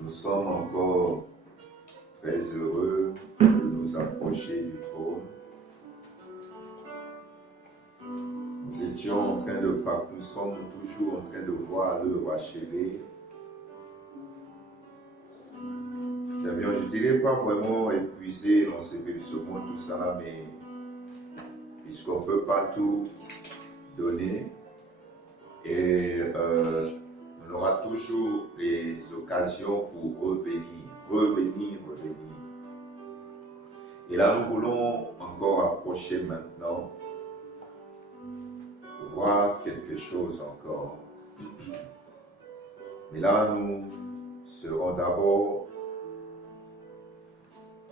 Nous sommes encore très heureux de nous approcher du trône. Nous sommes toujours en train de voir l'œuvre achevée. Nous avions, je ne dirais pas vraiment épuisé l'ensevelissement, tout ça, mais puisqu'on ne peut pas tout donner, et on aura toujours les occasions pour revenir. Et là, nous voulons encore approcher maintenant pour voir quelque chose encore. Mais là, nous serons d'abord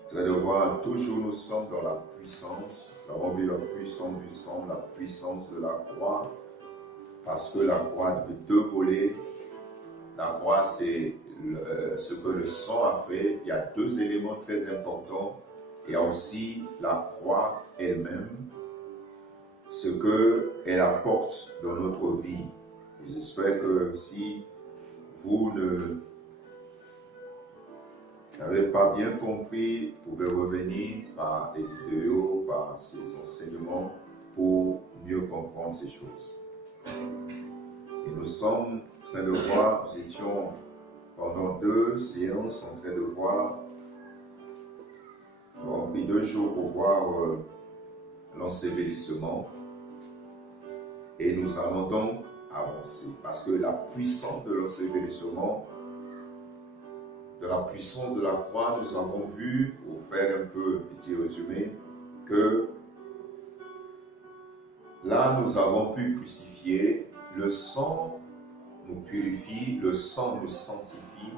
en train de voir, toujours nous sommes dans la puissance. Nous avons vu la puissance du sang, la puissance de la croix. Parce que la croix a deux volets. La croix, c'est ce que le sang a fait. Il y a deux éléments très importants. Il y a aussi la croix elle-même, ce qu'elle apporte dans notre vie. J'espère que si vous n'avez pas bien compris, vous pouvez revenir par des vidéos, par ces enseignements pour mieux comprendre ces choses. Et nous sommes en train de voir, nous étions pendant 2 séances en train de voir, nous avons pris 2 jours pour voir l'ensevelissement. Et nous allons donc avancer. Parce que la puissance de l'ensevelissement, de la puissance de la croix, nous avons vu, pour faire un peu un petit résumé, que là nous avons pu crucifier. Le sang nous purifie, le sang nous sanctifie,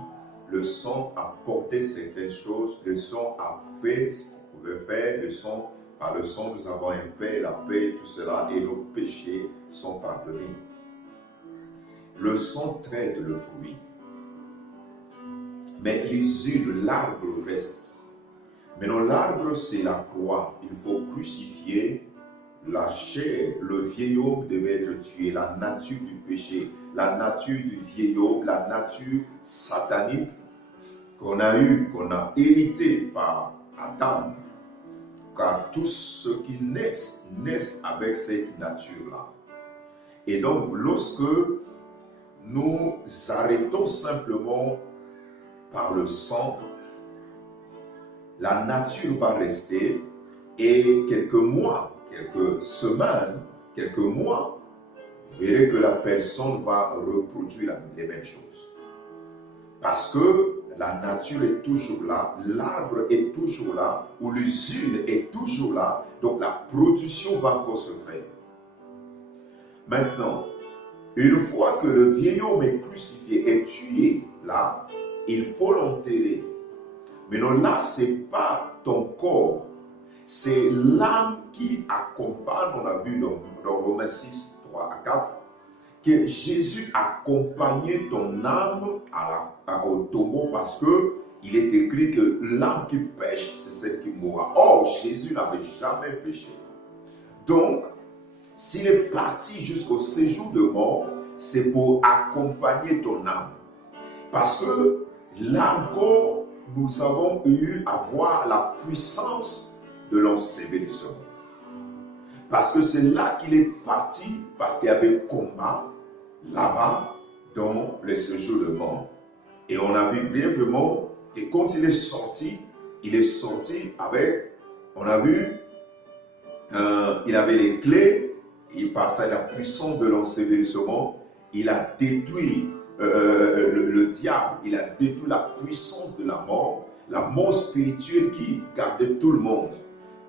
le sang a porté certaines choses, le sang a fait ce qu'on pouvait faire, par le sang nous avons un paix, la paix, tout cela, et nos péchés sont pardonnés. Le sang traite le fruit, mais l'usure, l'arbre reste. Maintenant l'arbre c'est la croix, il faut crucifier la chair, le vieil homme devait être tué, la nature du péché, la nature du vieil homme, la nature satanique qu'on a hérité par Adam, car tous ceux qui naissent avec cette nature-là. Et donc, lorsque nous arrêtons simplement par le sang, la nature va rester et quelques mois, quelques semaines, quelques mois, vous verrez que la personne va reproduire les mêmes choses. Parce que la nature est toujours là, l'arbre est toujours là, ou l'usine est toujours là, donc la production va encore se faire. Maintenant, une fois que le vieil homme est crucifié et tué, là, il faut l'enterrer. Maintenant, là, ce n'est pas ton corps. C'est l'âme qui accompagne, on a vu dans Romains 6, 3 à 4, que Jésus accompagnait ton âme au tombeau parce qu'il est écrit que l'âme qui pêche, c'est celle qui mourra. Or, Jésus n'avait jamais péché. Donc, s'il est parti jusqu'au séjour de mort, c'est pour accompagner ton âme. Parce que là encore, nous avons eu à voir la puissance de l'ensevelissement. Parce que c'est là qu'il est parti, parce qu'il y avait combat là-bas dans le séjour de mort. Et on a vu brièvement que quand il est sorti avec, on a vu, il avait les clés, il passait la puissance de l'ensevelissement, il a détruit le diable, il a détruit la puissance de la mort spirituelle qui gardait tout le monde.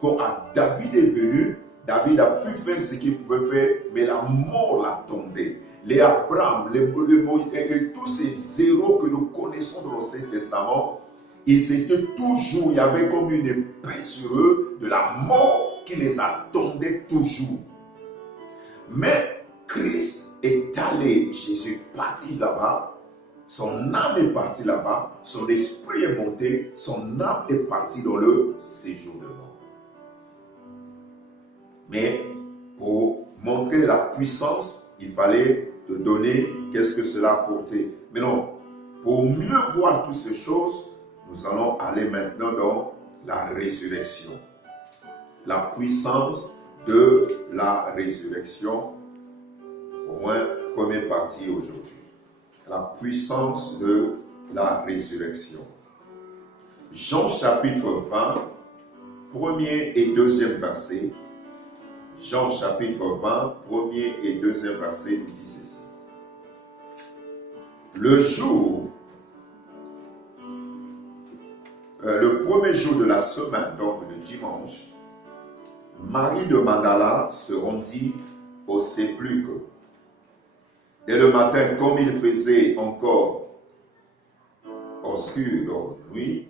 Quand David est venu, David a pu faire ce qu'il pouvait faire, mais la mort l'attendait. Les Abraham, les Moïse, et tous ces héros que nous connaissons dans l'Ancien Testament, ils étaient toujours, il y avait comme une épée sur eux de la mort qui les attendait toujours. Mais Christ est allé, Jésus est parti là-bas, son âme est partie là-bas, son esprit est monté, son âme est partie dans le séjour de mort. Mais pour montrer la puissance, il fallait te donner qu'est-ce que cela apportait. Mais non, pour mieux voir toutes ces choses, nous allons aller maintenant dans la résurrection. La puissance de la résurrection, au moins première partie aujourd'hui. La puissance de la résurrection. Jean chapitre 20, premier et deuxième verset. Jean chapitre 20, premier et deuxième verset, nous dit ceci. Le premier jour de la semaine, donc le dimanche, Marie de Magdala se rendit au sépulcre. Dès le matin, comme il faisait encore obscur, donc nuit,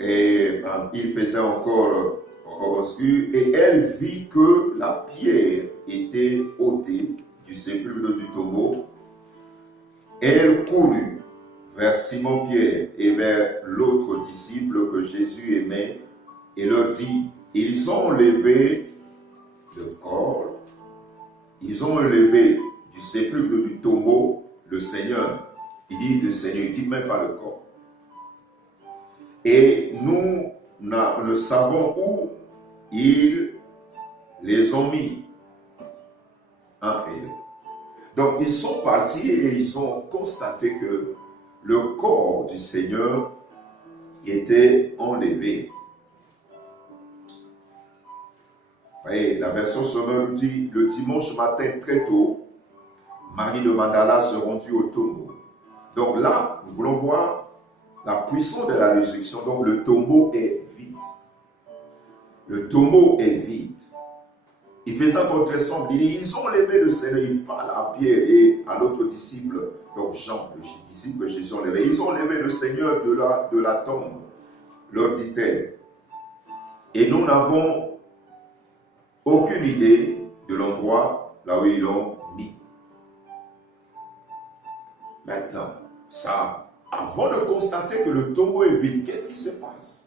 et il faisait encore obscur, et elle vit que la pierre était ôtée du sépulcre du tombeau. Elle courut vers Simon-Pierre et vers l'autre disciple que Jésus aimait et leur dit, ils ont enlevé le corps, ils ont enlevé du sépulcre du tombeau le Seigneur. Il dit le Seigneur, il dit même pas le corps. Et nous ne savons où ils les ont mis. Un et deux. Donc ils sont partis et ils ont constaté que le corps du Seigneur était enlevé. Vous voyez, la version sommaire nous dit, le dimanche matin très tôt, Marie de Magdala se rendit au tombeau. Donc là, nous voulons voir la puissance de la résurrection. Donc le tombeau est vide. Le tombeau est vide. Il fait ça pour très sombre. Il dit, ils ont enlevé le Seigneur. Il parle à Pierre et à l'autre disciple, donc Jean, le disciple que Jésus a enlevé. Ils ont enlevé le Seigneur de la tombe, leur dit-elle. Et nous n'avons aucune idée de l'endroit là où ils l'ont mis. Maintenant, ça, avant de constater que le tombeau est vide, qu'est-ce qui se passe?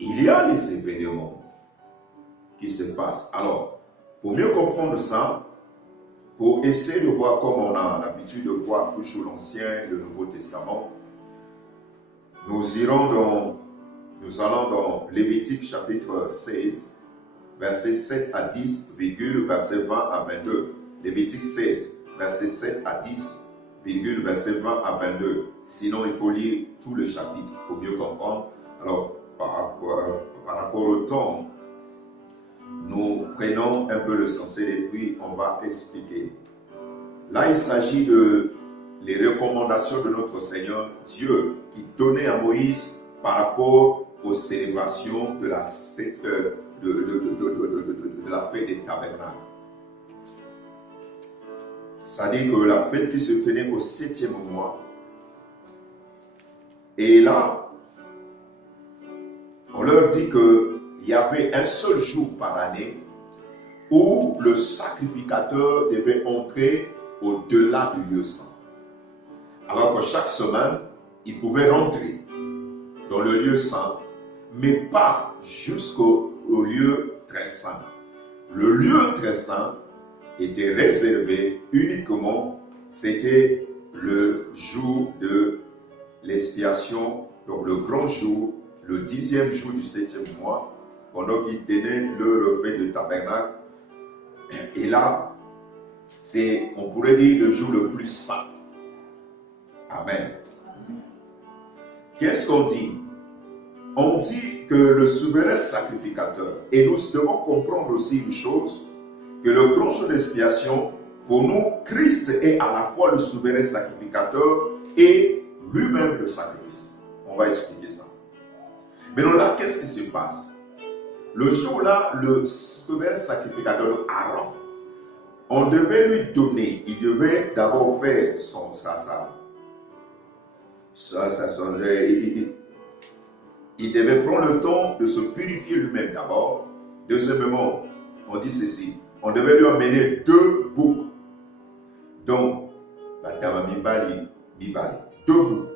Il y a les événements qui se passent. Alors, pour mieux comprendre ça, pour essayer de voir comme on a l'habitude de voir toujours l'Ancien et le Nouveau Testament, nous allons dans Lévitique chapitre 16, versets 7 à 10, verset 20 à 22. Lévitique 16, verset 7 à 10, verset 20 à 22. Sinon, il faut lire tout le chapitre pour mieux comprendre. Alors, par rapport au temps, nous prenons un peu l'essentiel et puis on va expliquer. Là, il s'agit de les recommandations de notre Seigneur Dieu qui donnait à Moïse par rapport aux célébrations de la fête des tabernacles. C'est-à-dire que la fête qui se tenait au 7e mois. Et là, on leur dit qu'il y avait un seul jour par année où le sacrificateur devait entrer au-delà du lieu saint. Alors que chaque semaine, il pouvait rentrer dans le lieu saint, mais pas jusqu'au lieu très saint. Le lieu très saint était réservé uniquement, c'était le jour de l'expiation, donc le grand jour, le 10e jour du 7e mois, pendant qu'ils tenaient le fête de tabernacle. Et là, c'est, on pourrait dire, le jour le plus saint. Amen. Qu'est-ce qu'on dit? On dit que le souverain sacrificateur, et nous devons comprendre aussi une chose, que le grand jour d'expiation, pour nous, Christ est à la fois le souverain sacrificateur et lui-même le sacrifice. On va expliquer ça. Maintenant là, qu'est-ce qui se passe? Le jour-là, le souverain sacrificateur, Aaron, on devait lui donner, il devait d'abord faire il devait prendre le temps de se purifier lui-même d'abord. Deuxièmement, on dit ceci, on devait lui emmener 2 boucs. Donc, deux boucs.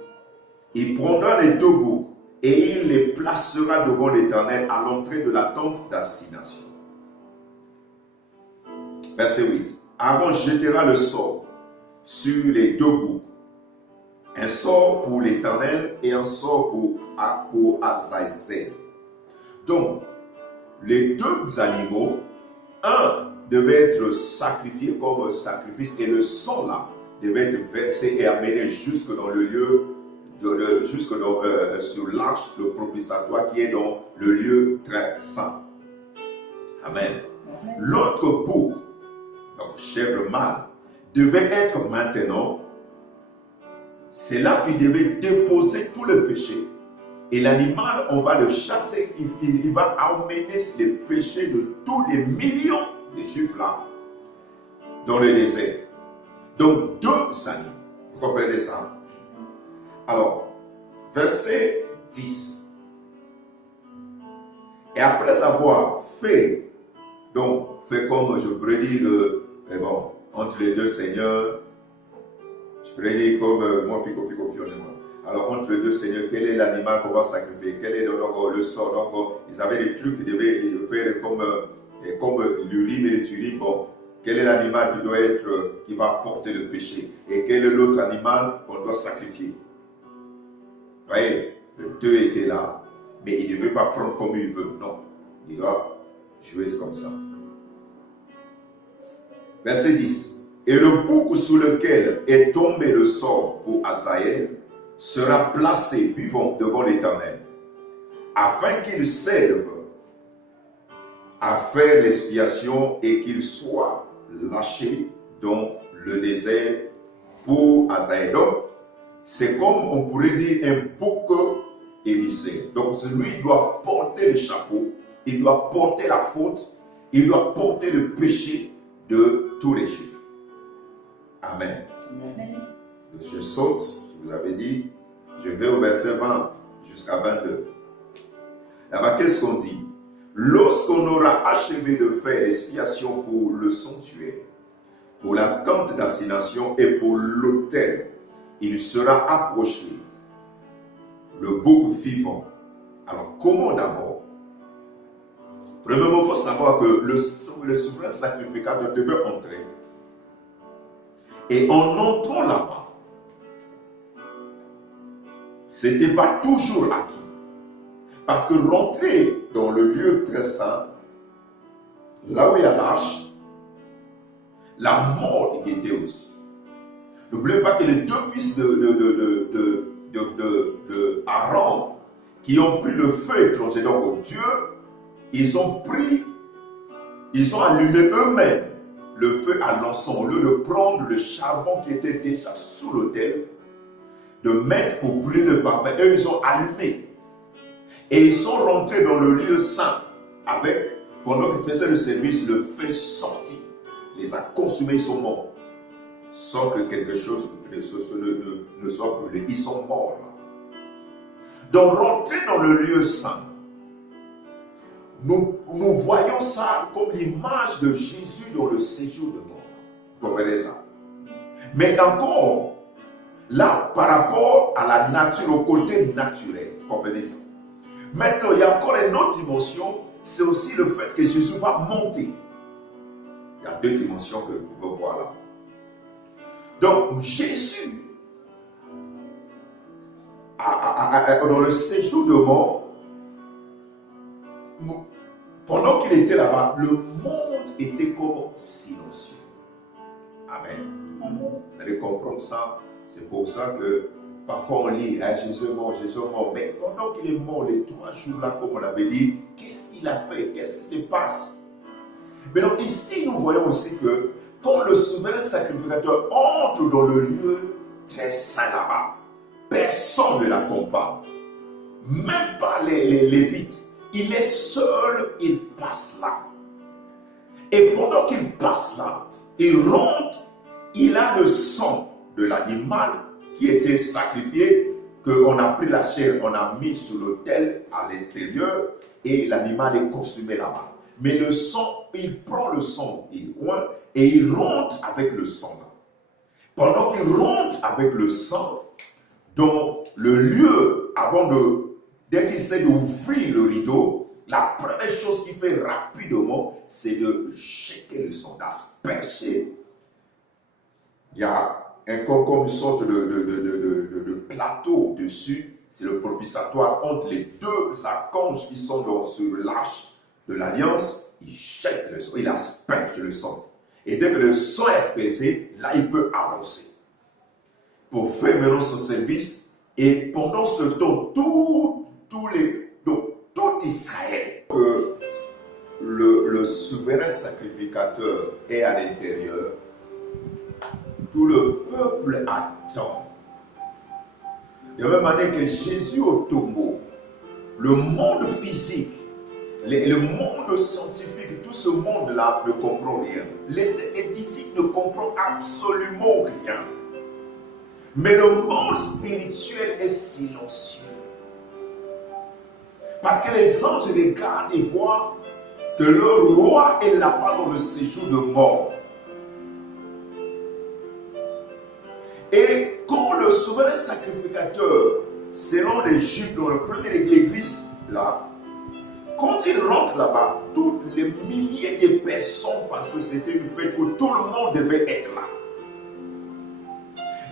Il prendra les 2 boucs et il les placera devant l'Éternel à l'entrée de la tente d'assignation. Verset 8. Aaron jettera le sort sur les deux boucs, un sort pour l'Éternel et un sort pour Azazel. Donc, les deux animaux, un devait être sacrifié comme sacrifice et le sang là devait être versé et amené jusque dans le lieu, sur l'arche, le propitiatoire qui est dans le lieu très saint. Amen. L'autre bouc, donc chèvre mâle, devait être maintenant, c'est là qu'il devait déposer tout le péché. Et l'animal, on va le chasser, il va emmener les péchés de tous les millions de juifs là, dans le désert. Donc, deux animaux. Vous comprenez ça? Alors, verset 10. Et après avoir fait, donc, fait comme je pourrais dire, entre les deux seigneurs, je pourrais dire comme moi, fico, alors, entre les deux seigneurs, quel est l'animal qu'on va sacrifier? Quel est donc, le sort? Donc, ils avaient des trucs qu'ils devaient faire comme l'urine et le turin. Bon, quel est l'animal qui doit être, qui va porter le péché? Et quel est l'autre animal qu'on doit sacrifier? Vous voyez, les deux étaient là, mais il ne veut pas prendre comme il veut. Non, il doit jouer comme ça. Verset 10. Et le bouc sous lequel est tombé le sort pour Azaël sera placé vivant devant l'Éternel, afin qu'il serve à faire l'expiation et qu'il soit lâché dans le désert pour Azaël. Donc, c'est comme on pourrait dire un bouc émissaire. Donc, celui doit porter le chapeau, il doit porter la faute, il doit porter le péché de tous les Juifs. Amen. Amen. Je saute, je vous avais dit, je vais au verset 20 jusqu'à 22. Là-bas, qu'est-ce qu'on dit? Lorsqu'on aura achevé de faire l'expiation pour le sanctuaire, pour la tente d'assignation et pour l'autel, il sera approché, le bouc vivant. Alors, comment d'abord? Premièrement, il faut savoir que le souverain sacrificateur devait entrer. Et en entrant là-bas, ce n'était pas toujours acquis. Parce que rentrer dans le lieu très saint, là où il y a l'arche, la mort y était aussi. N'oubliez pas que les deux fils de Aaron qui ont pris le feu étranger, donc Dieu, ils ont allumé eux-mêmes le feu à l'encens, au lieu de prendre le charbon qui était déjà sous l'autel, de mettre pour brûler le parfum. Eux, ils ont allumé. Et ils sont rentrés dans le lieu saint avec, pendant qu'ils faisaient le service, le feu sorti. Les a consumés, ils sont morts. Sans que quelque chose ne soit brûlé. Ils sont morts là. Donc, rentrer dans le lieu saint, nous voyons ça comme l'image de Jésus dans le séjour de mort. Vous comprenez ça? Mais encore, là, par rapport à la nature, au côté naturel, vous comprenez ça? Maintenant, il y a encore une autre dimension, c'est aussi le fait que Jésus va monter. Il y a deux dimensions que vous pouvez voir là. Donc, Jésus, dans le séjour de mort, pendant qu'il était là-bas, le monde était comme silencieux. Amen. Vous allez comprendre ça. C'est pour ça que parfois on lit, Jésus est mort, Jésus est mort. Mais pendant qu'il est mort, les 3 jours là, comme on avait dit, qu'est-ce qu'il a fait? Qu'est-ce qui se passe? Mais donc ici, nous voyons aussi que quand le souverain sacrificateur entre dans le lieu très saint là-bas, personne ne l'accompagne. Même pas les Lévites. Il est seul, il passe là. Et pendant qu'il passe là, il rentre, il a le sang de l'animal qui était sacrifié, qu'on a pris la chair, on a mis sur l'autel à l'extérieur, et l'animal est consumé là-bas. Mais le sang, il prend le sang, il oint, et il rentre avec le sang là. Pendant qu'il rentre avec le sang, dans le lieu, avant dès qu'il essaie d'ouvrir le rideau, la première chose qu'il fait rapidement, c'est de jeter le sang, d'asperger. Il y a encore comme une sorte de plateau dessus. C'est le propitiatoire entre les deux archanges qui sont sur l'arche de l'alliance. Il jette le sang, il asperge le sang. Et dès que le sang est aspergé, là il peut avancer pour faire maintenant son service. Et pendant ce temps, tout Israël, que le souverain sacrificateur est à l'intérieur, tout le peuple attend. De la même manière que Jésus au tombeau, le monde physique, le monde scientifique, tout ce monde-là ne comprend rien. Les disciples ne comprennent absolument rien. Mais le monde spirituel est silencieux. Parce que les anges regardent et voient que le roi est là-bas dans le séjour de mort. Et quand le souverain sacrificateur, selon les Juifs, dans le premier l'église, là, quand il rentre là-bas, tous les milliers de personnes, parce que c'était une fête où tout le monde devait être là.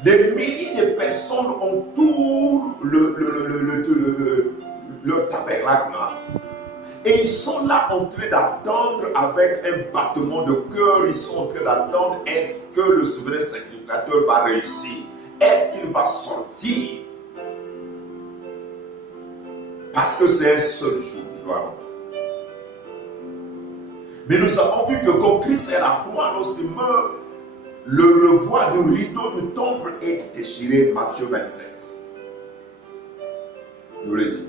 Des milliers de personnes entourent leur tabernacle là. Et ils sont là en train d'attendre avec un battement de cœur. Ils sont en train d'attendre, est-ce que le souverain sacrificateur va réussir? Est-ce qu'il va sortir? Parce que c'est un seul jour qu'il doit rentrer. Mais nous avons vu que quand Christ est à la croix, lorsqu'il meurt, le voile du rideau du temple est déchiré. Matthieu 27. Je vous l'ai dit.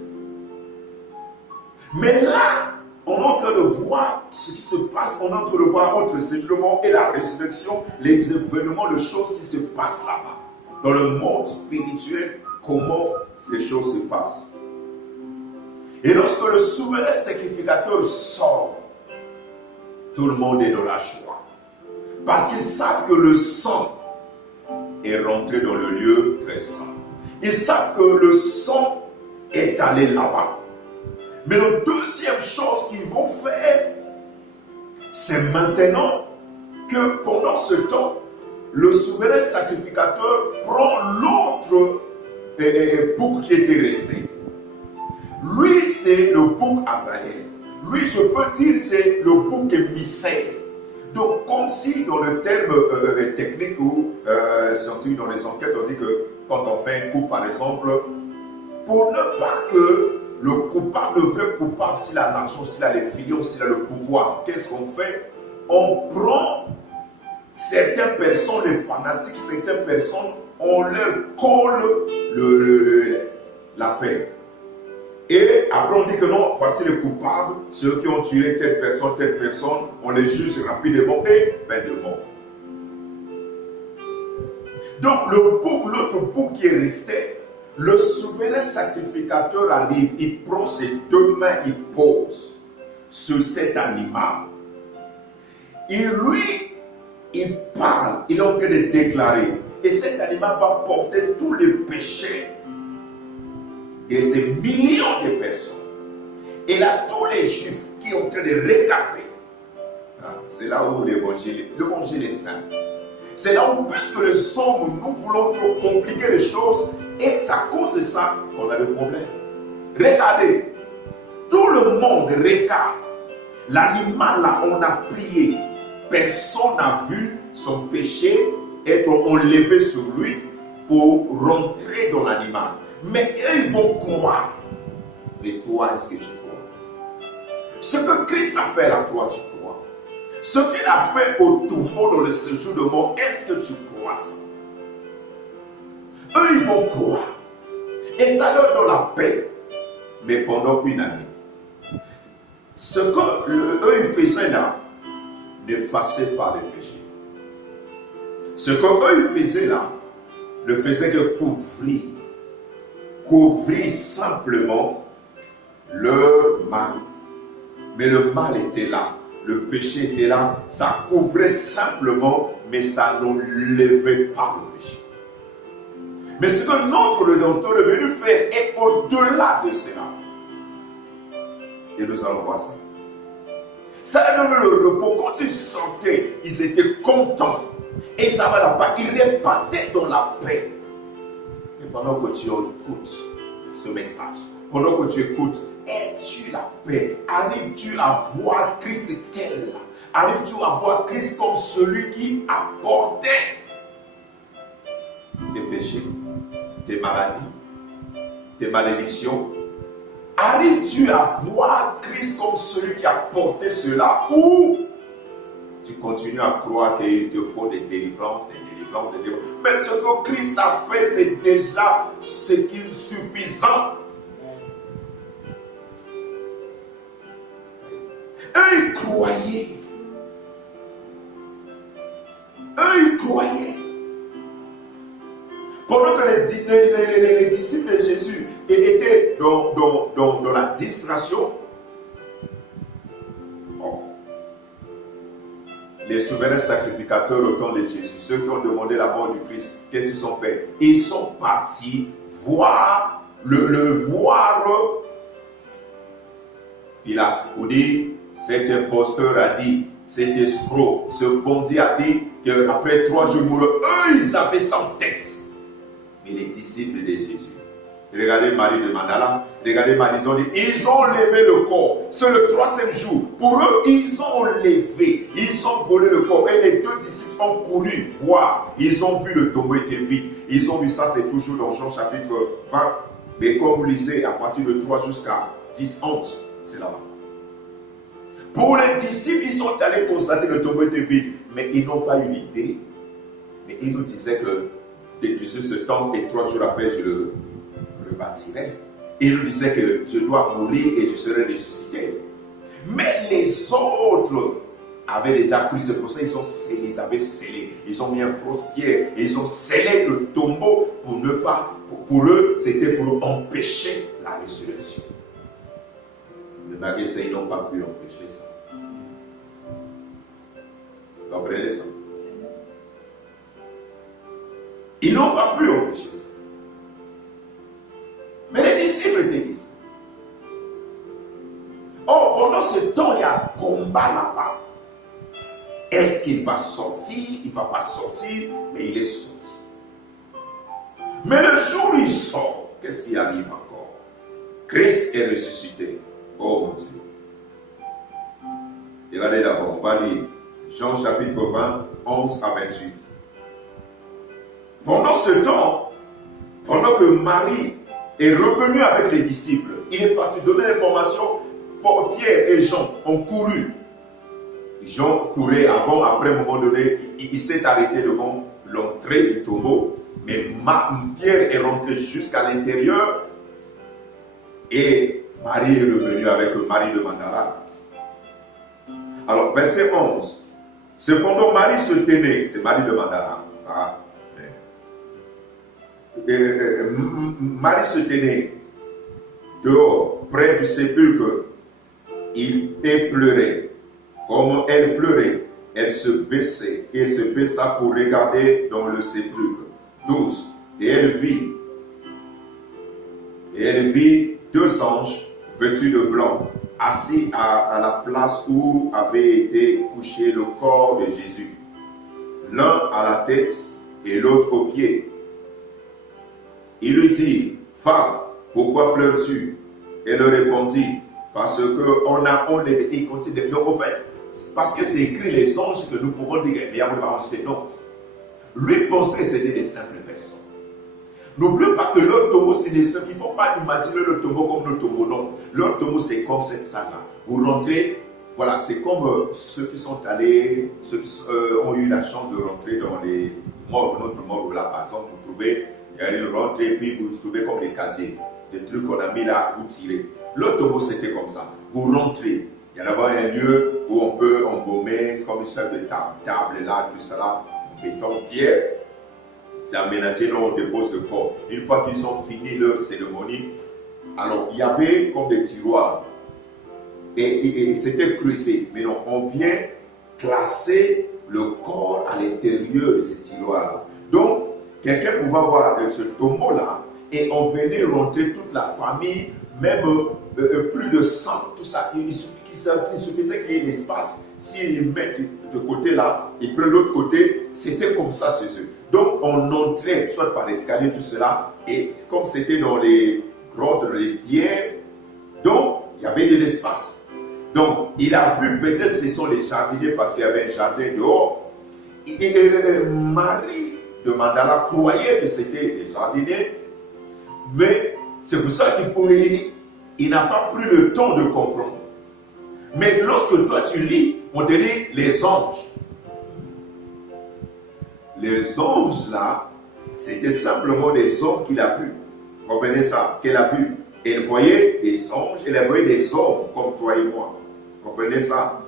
Mais là, on est en train de voir ce qui se passe. On est en train de voir entre le séjour et la résurrection, les événements, les choses qui se passent là-bas. Dans le monde spirituel, comment ces choses se passent. Et lorsque le souverain sacrificateur sort, tout le monde est dans la joie. Parce qu'ils savent que le sang est rentré dans le lieu très saint. Ils savent que le sang est allé là-bas. Mais la deuxième chose qu'ils vont faire, c'est maintenant que pendant ce temps, le souverain sacrificateur prend l'autre bouc qui était resté. Lui, c'est le bouc Azaël. Lui, je peux dire, c'est le bouc émissaire. Donc, comme si dans le terme technique ou scientifique dans les enquêtes, on dit que quand on fait un coup, par exemple, pour ne pas que le coupable, le vrai coupable, s'il a l'argent, s'il a les filons, s'il a le pouvoir, qu'est-ce qu'on fait? On prend certaines personnes, les fanatiques, certaines personnes, on leur colle l'affaire. Et après on dit que non, voici les coupables, ceux qui ont tué telle personne, on les juge rapidement et peine de mort. Donc l'autre bouc qui est resté, le souverain sacrificateur arrive, il prend ses deux mains, il pose sur cet animal. Et lui, il parle, il est en train de déclarer. Et cet animal va porter tous les péchés de ces millions de personnes. Et là, tous les Juifs qui sont en train de regarder, c'est là où l'évangile est simple. C'est là où, puisque les hommes, nous voulons trop compliquer les choses, et c'est à cause de ça qu'on a des problèmes. Regardez, tout le monde regarde. L'animal là, on a prié. Personne n'a vu son péché être enlevé sur lui pour rentrer dans l'animal. Mais eux, ils vont croire. Mais toi, est-ce que tu crois? Ce que Christ a fait à la croix, tu crois? Ce qu'il a fait au tombeau dans le séjour de mort, est-ce que tu crois ça? Eux, ils vont croire. Et ça leur donne la paix. Mais pendant une année. Ce que eux, ils faisaient là, n'effaçait pas les péchés. Ce qu'eux, ils faisaient là, ne faisait que couvrir simplement leur mal. Mais le mal était là, le péché était là, ça couvrait simplement, mais ça n'enlevait pas le péché. Mais ce que notre Rédempteur est venu faire est au-delà de cela. Et nous allons voir ça. Ça donne le repos. Quand ils sortaient, ils étaient contents. Et ça va là-bas, ils repartaient dans la paix. Et pendant que tu écoutes ce message, pendant que tu écoutes, es-tu la paix? Arrives-tu à voir Christ tel? Arrives-tu à voir Christ comme celui qui a porté tes péchés, tes maladies, tes malédictions? Arrives-tu à voir Christ comme celui qui a porté cela? Ou tu continues à croire qu'il te faut des délivrances, mais ce que Christ a fait, c'est déjà ce qui est suffisant. Eux, ils croyaient. Pendant que les disciples de Jésus étaient dans la distraction, les souverains sacrificateurs au temps de Jésus, ceux qui ont demandé la mort du Christ, qu'est-ce qu'ils ont fait? Ils sont partis voir voir Pilate. Ou dit, cet imposteur a dit, cet escroc, ce bandit a dit qu'après 3 jours mourants, eux ils avaient ça en tête. Mais les disciples de Jésus, regardez Marie de Magdala, regardez Marie, ils ont dit, ils ont levé le corps. C'est le 3e jour. Pour eux, ils ont levé, ils ont volé le corps. Et les 2 disciples ont couru voir. Ils ont vu le tombeau était vide. Ils ont vu ça, c'est toujours dans Jean chapitre 20. Mais comme vous lisez, à partir de 3 jusqu'à 10, 11, c'est là-bas. Pour les disciples, ils sont allés constater que le tombeau était vide. Mais ils n'ont pas eu l'idée. Mais ils nous disaient que d'épuiser ce temps et 3 jours après, je le bâtirai. Il nous disait que je dois mourir et je serai ressuscité. Mais les autres avaient déjà cru, c'est pour ça qu'ils ont scellé, ils avaient scellé. Ils ont mis un grosse pierre et ils ont scellé le tombeau pour ne pas, pour eux, c'était pour empêcher la résurrection. Les magasins, ils n'ont pas pu empêcher ça. Vous comprenez ça? Ils n'ont pas pu empêcher ça. Mais les disciples étaient ici. Oh, pendant ce temps, il y a un combat là-bas. Est-ce qu'il va sortir? Il ne va pas sortir, mais il est sorti. Mais le jour où il sort, qu'est-ce qui arrive encore? Christ est ressuscité. Oh mon Dieu. Regardez d'abord, on va lire Jean chapitre 20, 11 à 28. Pendant ce temps, pendant que Marie est revenue avec les disciples, il est parti donner l'information. Pierre et Jean ont couru. Jean courait avant, après un moment donné, il s'est arrêté devant l'entrée du tombeau. Mais Pierre est rentré jusqu'à l'intérieur et Marie est revenue avec Marie de Magdala. Alors, verset 11. Cependant, Marie se tenait, c'est Marie de Magdala. Marie se tenait dehors, près du sépulcre. Elle pleurait. Comme elle pleurait, elle se baissait. Et elle se baissa pour regarder dans le sépulcre. 12. Et elle vit 2 anges vêtus de blanc, assis à la place où avait été couché le corps de Jésus. L'un à la tête et l'autre aux pieds. Il lui dit, femme, pourquoi pleures-tu? Elle répondit, parce qu'on a enlevé. Il continue. Donc, en fait, parce que c'est écrit les anges que nous pouvons dire, mais on va acheter. Non. Lui pensait que c'était des simples personnes. N'oubliez pas que leur tombeau, c'est des ceux qui ne faut pas imaginer le tombeau comme le tombeau. Non. Leur tombeau, c'est comme cette salle-là. Vous rentrez, voilà, c'est comme ceux qui sont allés, ceux qui ont eu la chance de rentrer dans les morgues, notre morgue là, par exemple, vous trouvez. Il y a une rentrée et puis vous trouvez comme des casiers, des trucs qu'on a mis là, vous tirez. Le tombeau c'était comme ça. Vous rentrez. Il y a d'abord un lieu où on peut embaumer, c'est comme une sorte de table là, tout ça là, en béton, pierre. C'est aménagé, là on dépose le corps. Une fois qu'ils ont fini leur cérémonie, alors il y avait comme des tiroirs. Et c'était creusé. Mais non, on vient classer le corps à l'intérieur de ces tiroirs-là. Donc, quelqu'un pouvait voir ce tombeau-là et on venait rentrer toute la famille, même plus de sang, tout ça. Il suffisait qu'il y ait l'espace. S'ils mettent de côté là, ils prennent l'autre côté, c'était comme ça chez eux. Donc on entrait soit par l'escalier, tout cela, et comme c'était dans les grottes, les pierres, donc il y avait de l'espace. Donc il a vu, peut-être ce sont les jardiniers parce qu'il y avait un jardin dehors. Et Marie de Magdala croyait que c'était les jardiniers, mais c'est pour ça il n'a pas pris le temps de comprendre. Mais lorsque toi tu lis, on te dit les anges. Les anges là, c'était simplement des hommes qu'il a vus. Vous comprenez ça? Qu'elle a vu. Elle voyait des anges, elle voyait des hommes comme toi et moi. Vous comprenez ça?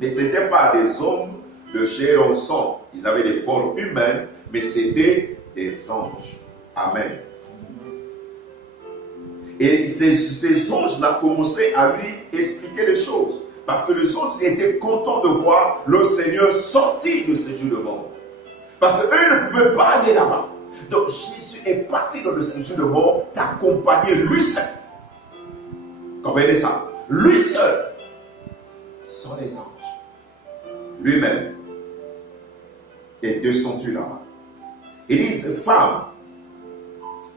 Mais ce n'était pas des hommes de chair en sang. Ils avaient des formes humaines, mais c'était des anges. Amen. Et ces anges-là commençaient à lui expliquer les choses. Parce que les anges étaient contents de voir le Seigneur sortir de séjour de mort. Parce qu'eux ne pouvaient pas aller là-bas. Donc Jésus est parti dans le séjour de mort, d'accompagner lui seul. Comprenez ça? Lui seul. Sans les anges. Lui-même est descendu là-bas. Il dit, femme,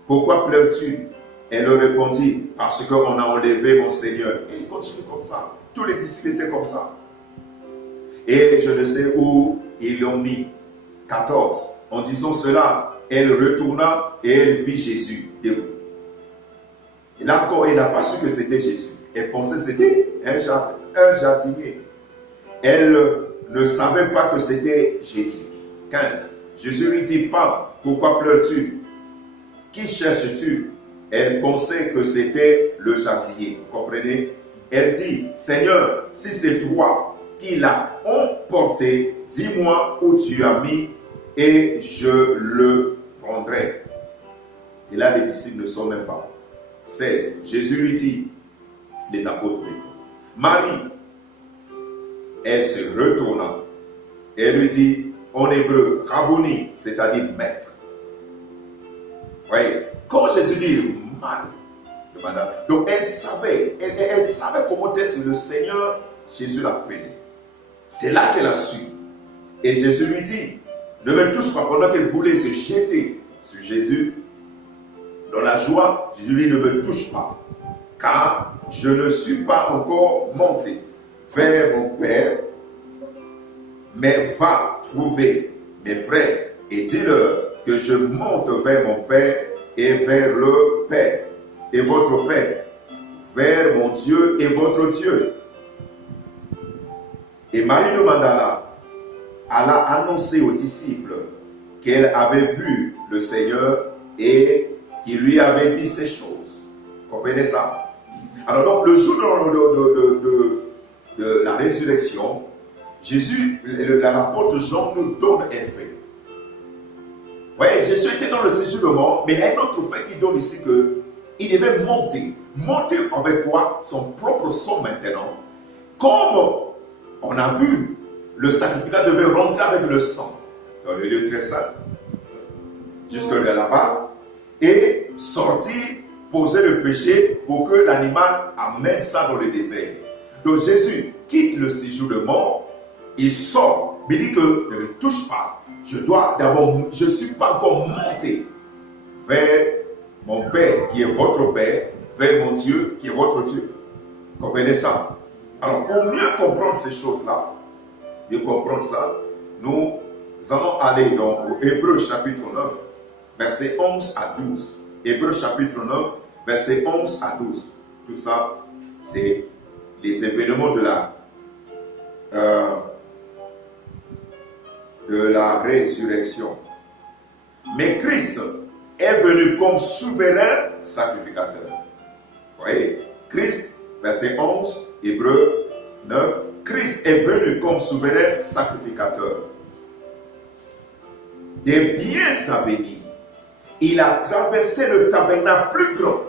pourquoi pleures-tu? Elle leur répondit, parce qu'on a enlevé mon Seigneur. Et il continue comme ça. Tous les disciples étaient comme ça. Et je ne sais où ils l'ont mis. 14. En disant cela, elle retourna et elle vit Jésus debout. Et là encore, elle n'a pas su que c'était Jésus. Elle pensait que c'était un jardinier. Elle ne savait pas que c'était Jésus. 15. Jésus lui dit, femme, pourquoi pleures-tu? Qui cherches-tu? Elle pensait que c'était le jardinier. Vous comprenez? Elle dit, Seigneur, si c'est toi qui l'as emporté, dis-moi où tu as mis et je le prendrai. Et là, les disciples ne sont même pas. 16. Jésus lui dit, les apôtres, Marie, elle se retourna et elle lui dit, en hébreu, Rabboni, c'est-à-dire maître. Voyez, quand Jésus dit Marie, donc elle savait comment est-ce que le Seigneur Jésus l'appelait. C'est là qu'elle a su. Et Jésus lui dit, ne me touche pas. Pendant qu'elle voulait se jeter sur Jésus, dans la joie, Jésus lui dit, ne me touche pas, car je ne suis pas encore monté vers mon Père, mais va trouver mes frères et dis-leur que je monte vers mon Père et vers le Père et votre Père, vers mon Dieu et votre Dieu. Et Marie de Magdala alla annoncer aux disciples qu'elle avait vu le Seigneur et qu'il lui avait dit ces choses. Comprenez ça? Alors donc, le jour de la résurrection, Jésus, l'apôtre Jean nous donne un fait. Vous voyez, Jésus était dans le séjour de mort, mais il y a un autre fait qui donne ici qu'il devait monter. Monter avec quoi? Son propre sang maintenant. Comme on a vu, le sacrificat devait rentrer avec le sang dans le lieu très saint, jusque là-bas, et sortir, poser le péché pour que l'animal amène ça dans le désert. Donc Jésus quitte le séjour de mort, il sort, mais il dit que ne me touche pas. Je ne suis pas encore monté vers mon Père qui est votre Père, vers mon Dieu qui est votre Dieu. Comprenez ça? Alors, pour mieux comprendre ces choses-là, mieux comprendre ça, nous allons aller dans Hébreux chapitre 9, versets 11 à 12. Hébreux chapitre 9, versets 11 à 12. Tout ça, c'est les événements de la résurrection. Mais Christ est venu comme souverain sacrificateur. Vous voyez, Christ, verset 11, Hébreux 9, Christ est venu comme souverain sacrificateur. Des biens à venir, il a traversé le tabernacle plus grand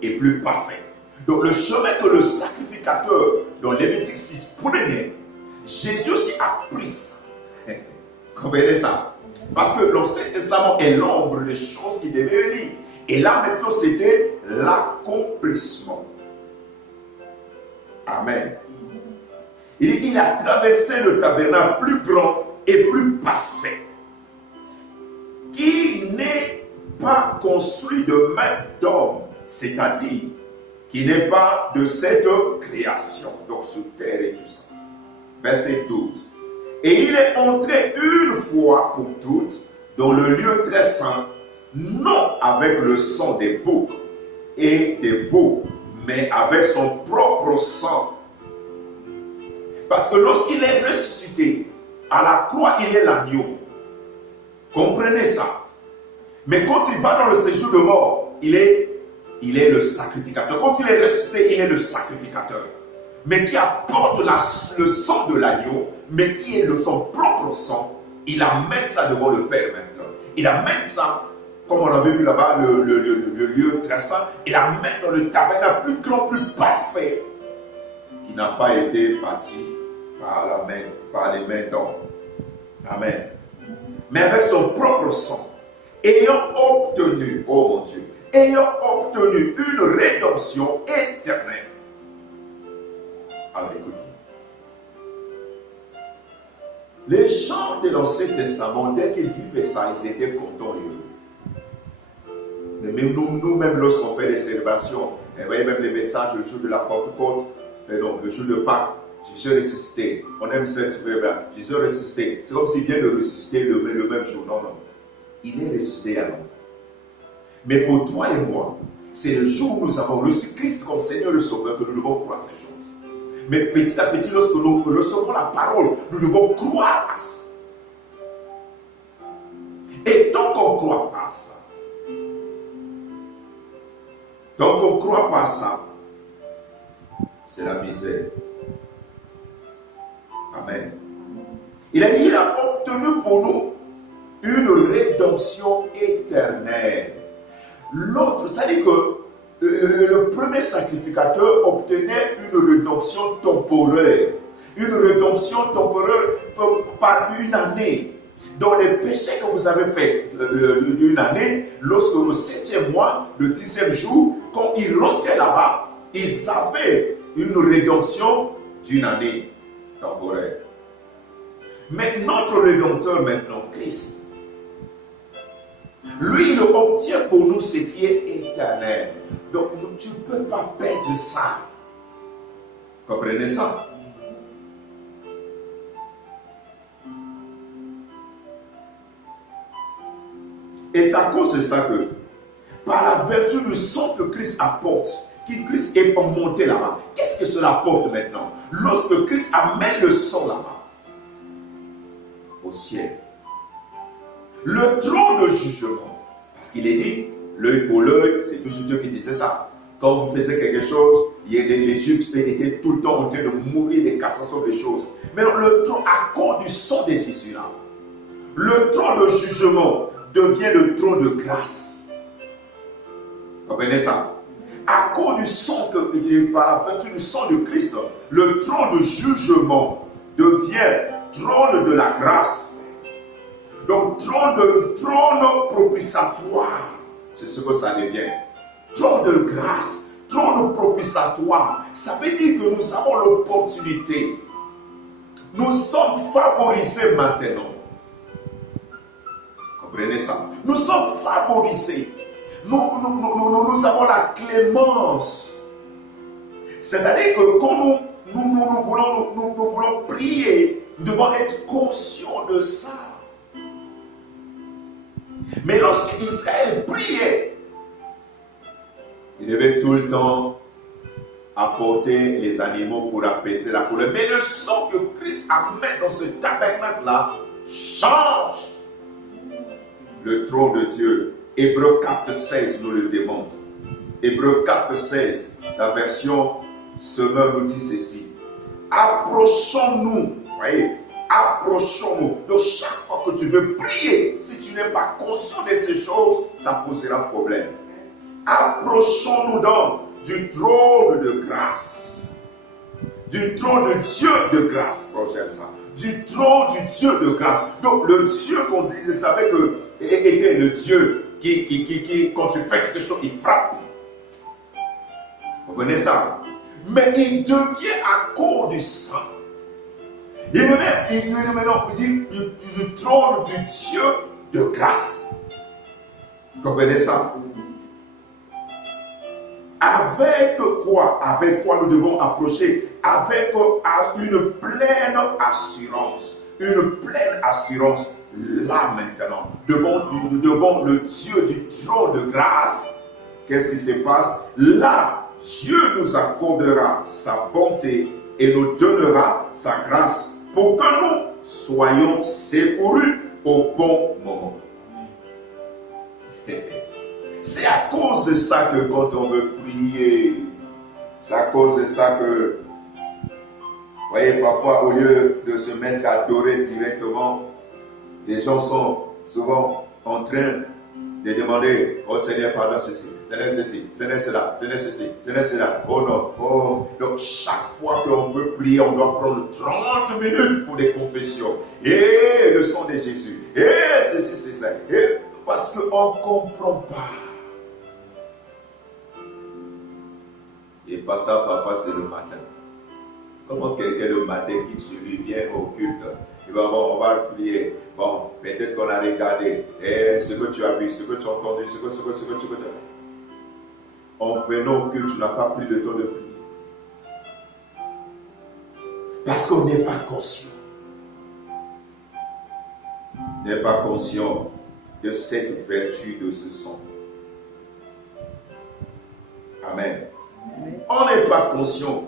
et plus parfait. Donc le chemin que le sacrificateur dans Lévitique 6 prenait, Jésus aussi a pris ça. Comprenez ça? Parce que l'Ancien Testament est l'ombre des choses qui devaient venir. Et là maintenant c'était l'accomplissement. Amen. Il a traversé le tabernacle plus grand et plus parfait, qui n'est pas construit de main d'homme, c'est-à-dire qui n'est pas de cette création, donc sous terre et tout ça. Verset 12. Et il est entré une fois pour toutes dans le lieu très saint, non avec le sang des boucs et des veaux, mais avec son propre sang. Parce que lorsqu'il est ressuscité, à la croix, il est l'agneau. Comprenez ça. Mais quand il va dans le séjour de mort, il est le sacrificateur. Quand il est ressuscité, il est le sacrificateur. Mais qui apporte le sang de l'agneau, mais qui est son propre sang. Il amène ça devant le Père maintenant. Il amène ça, comme on avait vu là-bas, le lieu très saint. Il amène dans le tabernacle plus grand, plus parfait, qui n'a pas été bâti par les mains d'hommes. Amen. Mais avec son propre sang, ayant obtenu, oh mon Dieu, ayant obtenu une rédemption éternelle. Alors écoutez. Les gens de l'Ancien Testament, dès qu'ils vivaient ça, ils étaient contents et heureux. Mais même nous-mêmes, lorsqu'on fait des célébrations, vous voyez même les messages le jour de la Pentecôte, le jour de Pâques, Jésus est ressuscité. On aime cette fête-là. Jésus est ressuscité. C'est comme s'il vient de ressusciter le même jour. Non, non. Il est ressuscité alors. Mais pour toi et moi, c'est le jour où nous avons reçu Christ comme Seigneur et Sauveur que nous devons croire ces choses. Mais petit à petit, lorsque nous recevons la parole, nous devons croire à ça. Et tant qu'on ne croit pas à ça, c'est la misère. Amen. Il a obtenu pour nous une rédemption éternelle. L'autre, c'est-à-dire que le premier sacrificateur obtenait une rédemption temporaire. Une rédemption temporaire par une année. Dans les péchés que vous avez faits d'une année, lorsque le 7e mois, le 10e jour, quand ils rentraient là-bas, ils avaient une rédemption d'une année temporaire. Mais notre Rédempteur maintenant, Christ, lui, il obtient pour nous ce qui est éternel. Donc, tu ne peux pas perdre ça. Comprenez ça? Et c'est à cause de ça que, par la vertu du sang que Christ apporte, que Christ est monté là-bas, qu'est-ce que cela apporte maintenant? Lorsque Christ amène le sang là-bas, au ciel, le trône de jugement, parce qu'il est dit, l'œil pour l'œil, c'est toujours Dieu qui disait ça. Quand vous faisiez quelque chose, les Juifs étaient tout le temps en train de mourir des cassations des choses. Mais donc, le trône, à cause du sang de Jésus là, le trône de jugement devient le trône de grâce. Vous comprenez ça? À cause du sang, par la vertu du sang de Christ, le trône de jugement devient trône de la grâce. Donc, trône propitiatoire, c'est ce que ça devient. Trône de grâce, trône propitiatoire. Ça veut dire que nous avons l'opportunité. Nous sommes favorisés maintenant. Comprenez ça? Nous sommes favorisés. Nous avons la clémence. C'est-à-dire que quand nous voulons prier, nous devons être conscients de ça. Mais lorsqu'Israël priait, il devait tout le temps apporter les animaux pour apaiser la colère. Mais le sang que Christ amène dans ce tabernacle-là change le trône de Dieu. Hébreux 4,16 nous le démontre. Hébreux 4,16, la version Semeur nous dit ceci. Approchons-nous, voyez, approchons-nous. Donc chaque fois que tu veux prier, si tu n'es pas conscient de ces choses, ça posera problème. Approchons-nous donc du trône de grâce. Du trône de Dieu de grâce, quand j'aime ça. Du trône du Dieu de grâce. Donc le Dieu qu'on savait que était le Dieu qui quand tu fais quelque chose, il frappe. Vous comprenez ça? mais il devient à cause du sang. Il dit du trône du Dieu de grâce. Vous comprenez ça? Avec quoi? Avec quoi nous devons approcher? Avec une pleine assurance. Une pleine assurance. Là maintenant, devant le Dieu du trône de grâce, qu'est-ce qui se passe? Là, Dieu nous accordera sa bonté et nous donnera sa grâce pour que nous soyons secourus au bon moment. C'est à cause de ça que quand on veut prier, c'est à cause de ça que, vous voyez, parfois au lieu de se mettre à adorer directement, les gens sont souvent en train de demander au Seigneur, pardon, ceci, Seigneur, ceci, Seigneur, cela, Seigneur, ceci, Seigneur, cela. Oh non, oh. Donc, chaque fois qu'on veut prier, on doit prendre 30 minutes pour des confessions. Et le sang de Jésus. Et ceci, c'est ça. Et parce qu'on ne comprend pas. Et pas ça, parfois, c'est le matin. Comment quelqu'un le matin quitte chez lui, vient au culte. Il va bon, on va prier. Bon, peut-être qu'on a regardé ce que tu as vu, ce que tu as entendu, ce que tu as vu. En venant au culte, tu n'as pas pris le temps de prier. Parce qu'on n'est pas conscient. On n'est pas conscient de cette vertu de ce sang. Amen. On n'est pas conscient.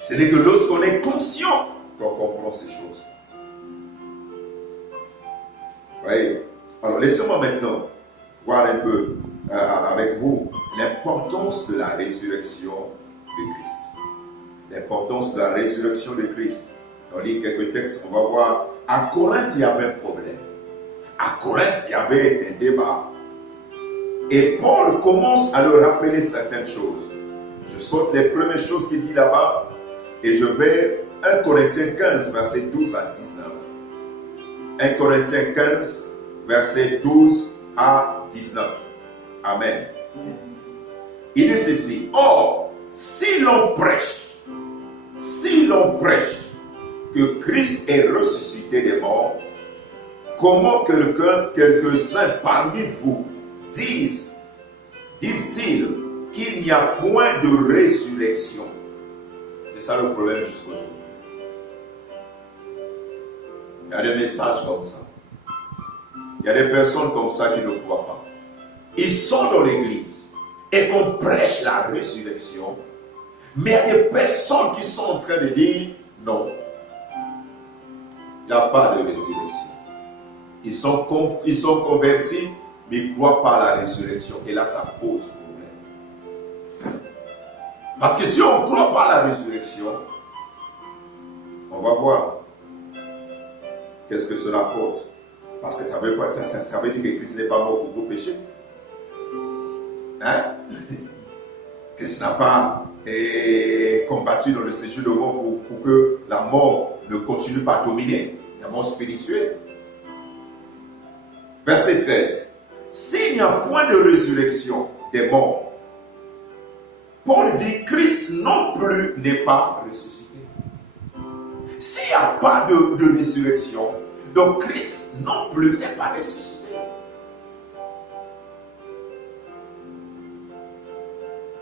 Ce n'est que lorsqu'on est conscient qu'on comprend ces choses. Oui. Alors, laissez-moi maintenant voir un peu avec vous l'importance de la résurrection de Christ. L'importance de la résurrection de Christ. On lit quelques textes, on va voir. À Corinthe, il y avait un problème. À Corinthe, il y avait un débat. Et Paul commence à leur rappeler certaines choses. Je saute les premières choses qu'il dit là-bas et je vais 1 Corinthiens 15, verset 12 à 19. 1 Corinthiens 15, verset 12 à 19. Amen. Il dit ceci. Or, si l'on prêche que Christ est ressuscité des morts, comment quelques-uns parmi vous disent-ils qu'il n'y a point de résurrection? C'est ça le problème jusqu'aujourd'hui. Il y a des messages comme ça. Il y a des personnes comme ça qui ne croient pas. Ils sont dans l'église et qu'on prêche la résurrection, mais il y a des personnes qui sont en train de dire non, il n'y a pas de résurrection. Ils sont convertis, mais ils ne croient pas à la résurrection. Et là, ça pose problème. Parce que si on ne croit pas à la résurrection, on va voir qu'est-ce que cela apporte. Parce que ça veut dire que Christ n'est pas mort pour vos péchés. Hein? Christ n'a pas combattu dans le séjour de mort pour que la mort ne continue pas à dominer. La mort spirituelle. Verset 13. S'il n'y a point de résurrection des morts, Paul dit Christ non plus n'est pas ressuscité. S'il n'y a pas de résurrection, donc Christ non plus n'est pas ressuscité.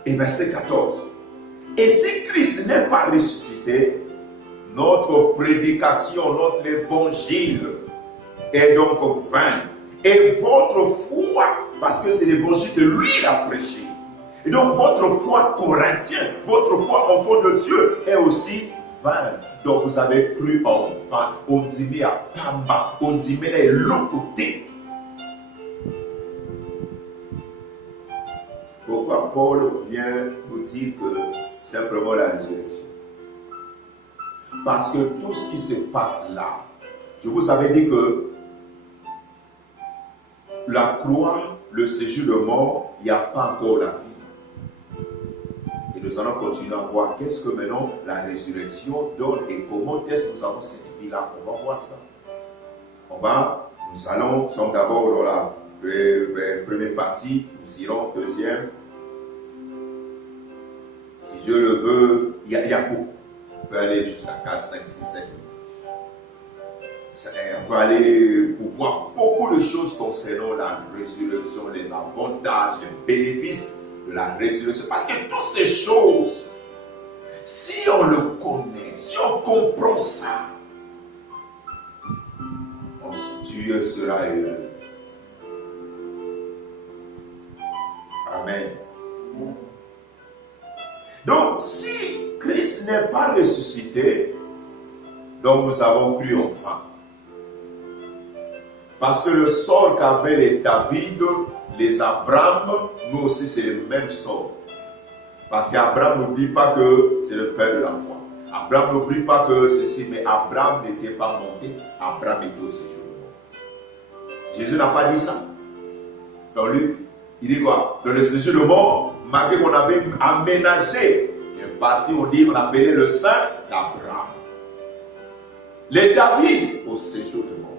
Et verset 14. Et si Christ n'est pas ressuscité, notre prédication, notre évangile est donc vain. Et votre foi, parce que c'est l'évangile de lui qu'il a prêché. Et donc votre foi corinthienne, votre foi enfant de Dieu est aussi vain. Donc vous avez cru en vain. On dit mais à Pamba, on dit mais de l'autre côté. Pourquoi Paul vient nous dire que simplement la résurrection? Parce que tout ce qui se passe là, je vous avais dit que la croix, le séjour de mort, il n'y a pas encore la vie. Et nous allons continuer à voir qu'est-ce que maintenant la résurrection donne et comment est-ce que nous avons cette vie-là. On va voir ça. Nous sommes d'abord dans la première partie, nous irons deuxième. Si Dieu le veut, il y a beaucoup. On peut aller jusqu'à 4, 5, 6, 7, 8. On peut aller pour voir beaucoup de choses concernant la résurrection, les avantages, les bénéfices de la résurrection. Parce que toutes ces choses, si on le connaît, si on comprend ça, Dieu sera heureux. Amen. Donc, si Christ n'est pas ressuscité, donc nous avons cru en vain. Parce que le sort qu'avaient les David, les Abraham, nous aussi c'est le même sort. Parce qu'Abraham n'oublie pas que c'est le père de la foi. Abraham n'oublie pas que ceci, mais Abraham n'était pas monté, Abraham était au séjour de mort. Jésus n'a pas dit ça. Dans Luc, il dit quoi? Dans le séjour de mort, malgré qu'on avait aménagé une partie, on dit, on appelait le sein d'Abraham. Les David au séjour de mort.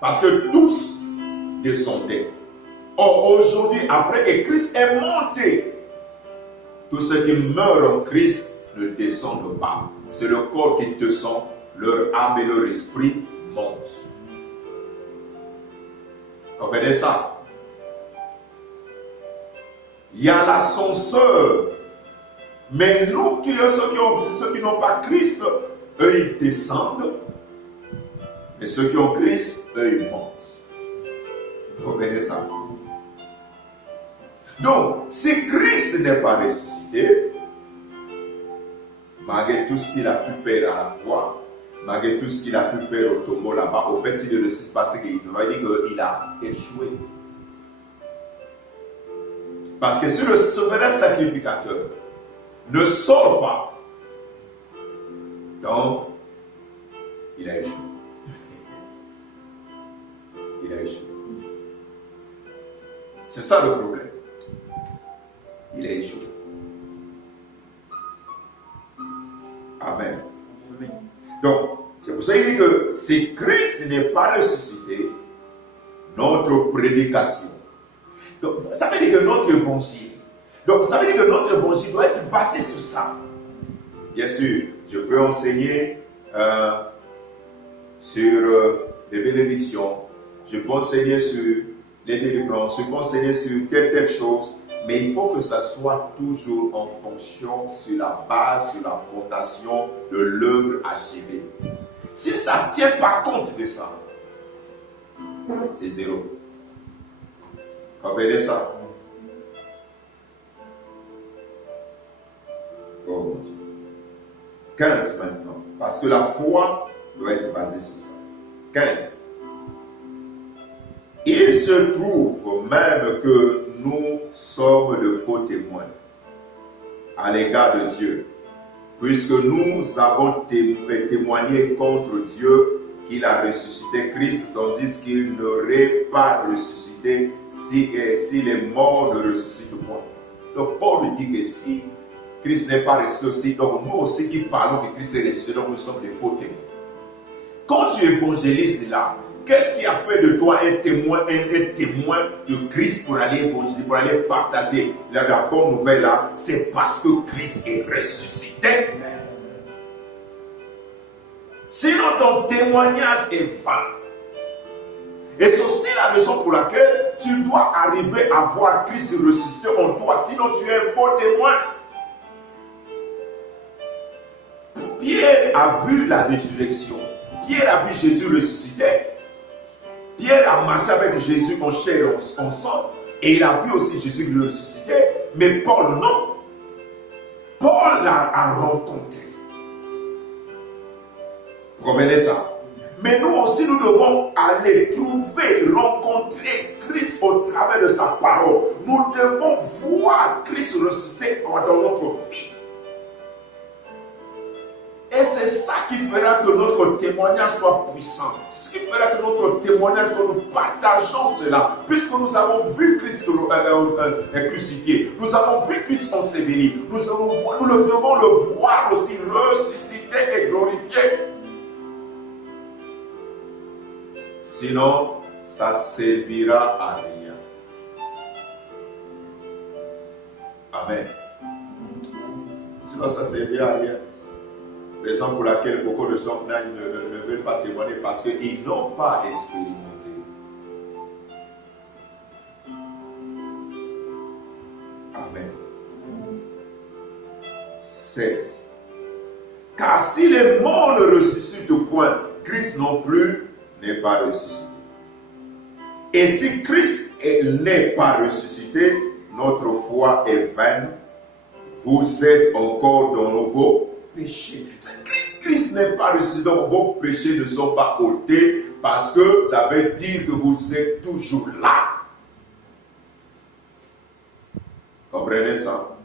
Parce que tous descendaient. Or, aujourd'hui, après que Christ est monté, tous ceux qui meurent en Christ ne descendent pas. C'est le corps qui descend, leur âme et leur esprit montent. Comprenez ça? Il y a l'ascenseur. Mais nous, ceux qui n'ont pas Christ, eux, ils descendent. Et ceux qui ont Christ, eux, ils montent. Vous comprenez ça? Donc, si Christ n'est pas ressuscité, malgré tout ce qu'il a pu faire à la croix, malgré tout ce qu'il a pu faire au tombeau là-bas, au fait, s'il ne ressuscite pas, c'est qu'il va dire qu'il a échoué. Parce que si le souverain sacrificateur ne sort pas, donc, il a échoué. Il a échoué. C'est ça le problème. Il a échoué. Amen. Donc, c'est pour ça qu'il dit que si Christ n'est pas ressuscité, notre prédication. Donc, ça veut dire que notre évangile. Donc, ça veut dire que notre évangile doit être basé sur ça. Bien sûr, je peux enseigner sur les bénédictions. Je peux enseigner sur les délivrances. Je peux enseigner sur telle chose. Mais il faut que ça soit toujours en fonction sur la base, sur la fondation de l'œuvre achevée. Si ça ne tient pas compte de ça, c'est zéro. Comprenez ça? Oh mon Dieu. 15 maintenant. Parce que la foi doit être basée sur ça. 15. Il se trouve même que nous sommes de faux témoins à l'égard de Dieu, puisque nous avons témoigné contre Dieu qu'il a ressuscité Christ, tandis qu'il n'aurait pas ressuscité si les morts ne ressuscitent pas. Donc Paul nous dit que si Christ n'est pas ressuscité, donc nous aussi qui parlons que Christ est ressuscité, donc nous sommes des faux témoins. Quand tu évangélises là, qu'est-ce qui a fait de toi un témoin de Christ pour aller évangéliser, pour aller partager la bonne nouvelle là? C'est parce que Christ est ressuscité. Sinon ton témoignage est vain. Et c'est aussi la raison pour laquelle tu dois arriver à voir Christ ressuscité en toi. Sinon tu es un faux témoin. Pierre a vu la résurrection. Pierre a vu Jésus ressuscité. Pierre a marché avec Jésus en chair et en sang. Et il a vu aussi Jésus ressuscité. Mais Paul, non. Paul l'a rencontré. Vous comprenez ça? Mais nous aussi, nous devons aller trouver, rencontrer Christ au travers de sa parole. Nous devons voir Christ ressuscité dans notre vie. Et c'est ça qui fera que notre témoignage soit puissant. Ce qui fera que notre témoignage, que nous partageons cela. Puisque nous avons vu Christ crucifié. Nous avons vu Christ enseveli. Nous devons le voir aussi ressuscité et glorifié. Sinon, ça ne servira à rien. Amen. Sinon, ça ne servira à rien. Raison pour laquelle beaucoup de gens ne veulent pas témoigner parce qu'ils n'ont pas expérimenté. Amen. 16. Car si les morts ne ressuscitent point, Christ non plus n'est pas ressuscité. Et si Christ n'est pas ressuscité, notre foi est vaine. Vous êtes encore dans vos péchés. Christ n'est pas ressuscité, donc vos péchés ne sont pas ôtés parce que ça veut dire que vous êtes toujours là. Comprenez ça?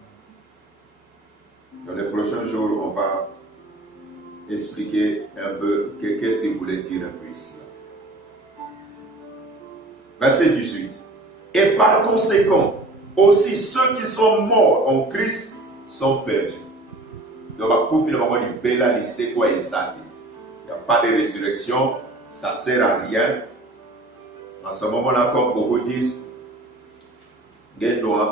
Dans les prochains jours, on va expliquer un peu qu'est-ce qu'il voulait dire un peu ici. Verset 18. Et par conséquent, aussi ceux qui sont morts en Christ sont perdus. Donc, pour finalement dire, Bella, il sait quoi exact. Il n'y a pas de résurrection, ça ne sert à rien. En ce moment-là, comme beaucoup disent, donc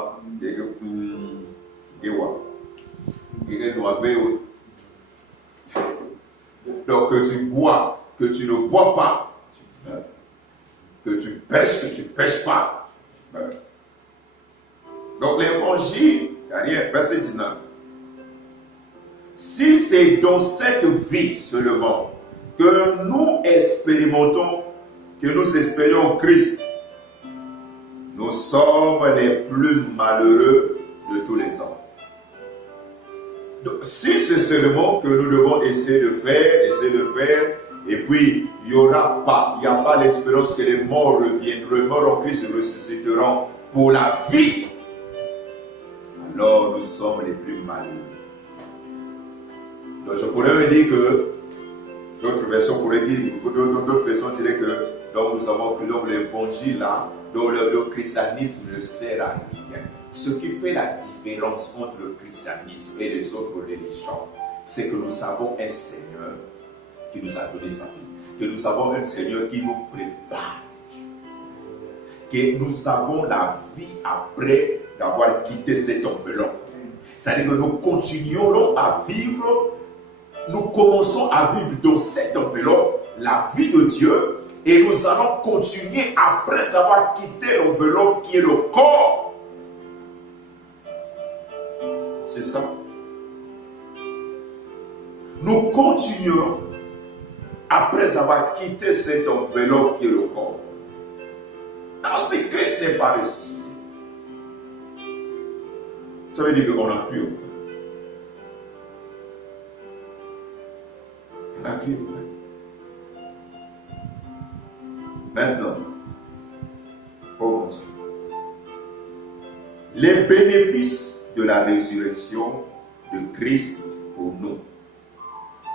que tu bois, que tu ne bois pas, tu meurs. Que tu pêches pas, tu meurs. Donc l'évangile, il n'y a rien, verset 19. Si c'est dans cette vie seulement que nous expérimentons, que nous espérons Christ, nous sommes les plus malheureux de tous les hommes. Donc, si c'est seulement que nous devons essayer de faire, et puis il n'y a pas l'espérance que les morts reviennent, les morts en Christ ressusciteront pour la vie, alors nous sommes les plus malheureux. Donc je pourrais me dire que d'autres versions pourraient dire, d'autres versions diraient que donc nous avons pris l'évangile là, donc le christianisme ne sert à rien. Ce qui fait la différence entre le christianisme et les autres religions, c'est que nous avons un Seigneur qui nous a donné sa vie, que nous avons un Seigneur qui nous prépare, que nous avons la vie après d'avoir quitté cette enveloppe. C'est-à-dire que nous continuerons à vivre, nous commençons à vivre dans cette enveloppe, la vie de Dieu, et nous allons continuer après avoir quitté l'enveloppe qui est le corps. C'est ça. Nous continuerons après avoir quitté cette enveloppe qui est le corps. Alors si Christ n'est pas ressuscité, ça veut dire qu'on n'a plus au fait. On n'a plus au fait. Maintenant, on continue. Les bénéfices de la résurrection de Christ pour nous.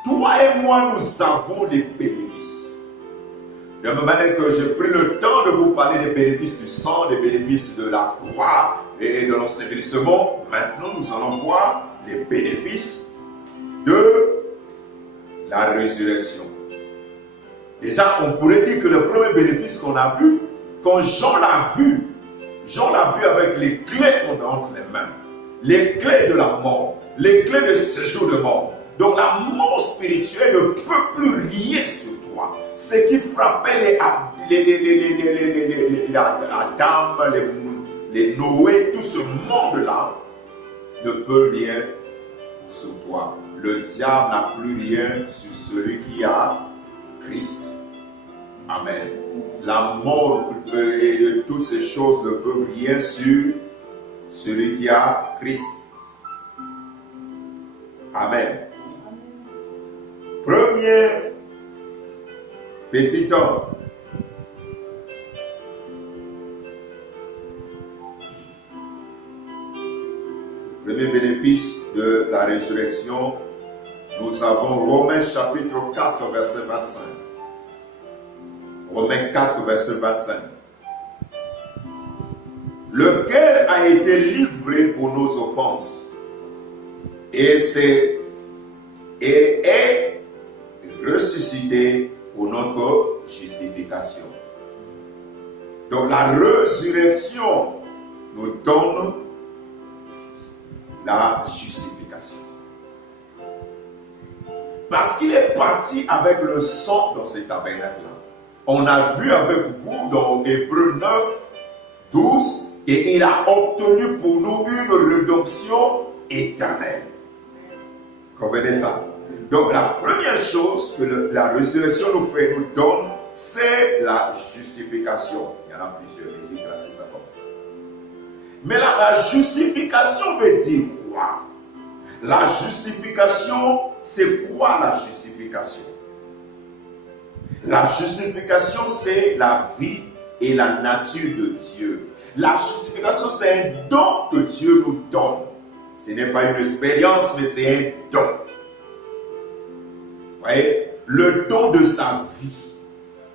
Toi et moi, nous avons des bénéfices. De la même manière que j'ai pris le temps de vous parler des bénéfices du sang, des bénéfices de la croix et de l'ensevelissement, maintenant nous allons voir les bénéfices de la résurrection. Déjà, on pourrait dire que le premier bénéfice qu'on a vu, quand Jean l'a vu avec les clés entre les mains. Les clés de la mort, les clés de séjour de mort. Donc la mort spirituelle ne peut plus rien sur toi. Ce qui frappait les Adam, les Noé, tout ce monde-là ne peut rien sur toi. Le diable n'a plus rien sur celui qui a Christ. Amen. La mort et de toutes ces choses ne peuvent rien sur celui qui a Christ. Amen. Premier petit homme. Premier bénéfice de la résurrection, nous avons Romains chapitre 4, verset 25. Romains 4, verset 25. Lequel a été livré pour nos offenses et est ressuscité pour notre justification. Donc la résurrection nous donne la justification. Parce qu'il est parti avec le sang dans ce tabernacle-là. On a vu avec vous dans Hébreux 9, 12, et il a obtenu pour nous une rédemption éternelle. Comprenez ça? Donc la première chose que la résurrection nous donne, c'est la justification. Il y en a plusieurs, mais j'ai classé ça comme ça. Mais la justification veut dire quoi? La justification, c'est quoi la justification? La justification, c'est la vie et la nature de Dieu. La justification, c'est un don que Dieu nous donne. Ce n'est pas une expérience, mais c'est un don. Vous voyez? Le don de sa vie.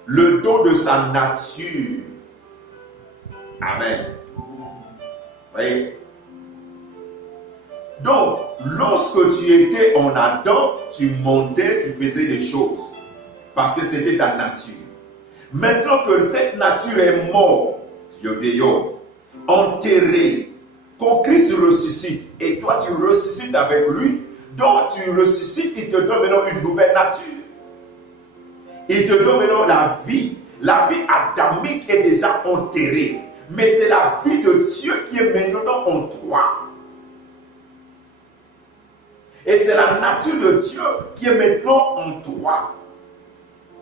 Le don de sa nature. Amen. Vous voyez? Donc, lorsque tu étais en Adam, tu montais, tu faisais des choses. Parce que c'était ta nature. Maintenant que cette nature est morte, le vieillard, enterré, quand Christ ressuscite, et toi tu ressuscites avec lui, donc tu ressuscites, il te donne maintenant une nouvelle nature. Il te donne maintenant la vie. La vie adamique est déjà enterrée. Mais c'est la vie de Dieu qui est maintenant en toi. Et c'est la nature de Dieu qui est maintenant en toi.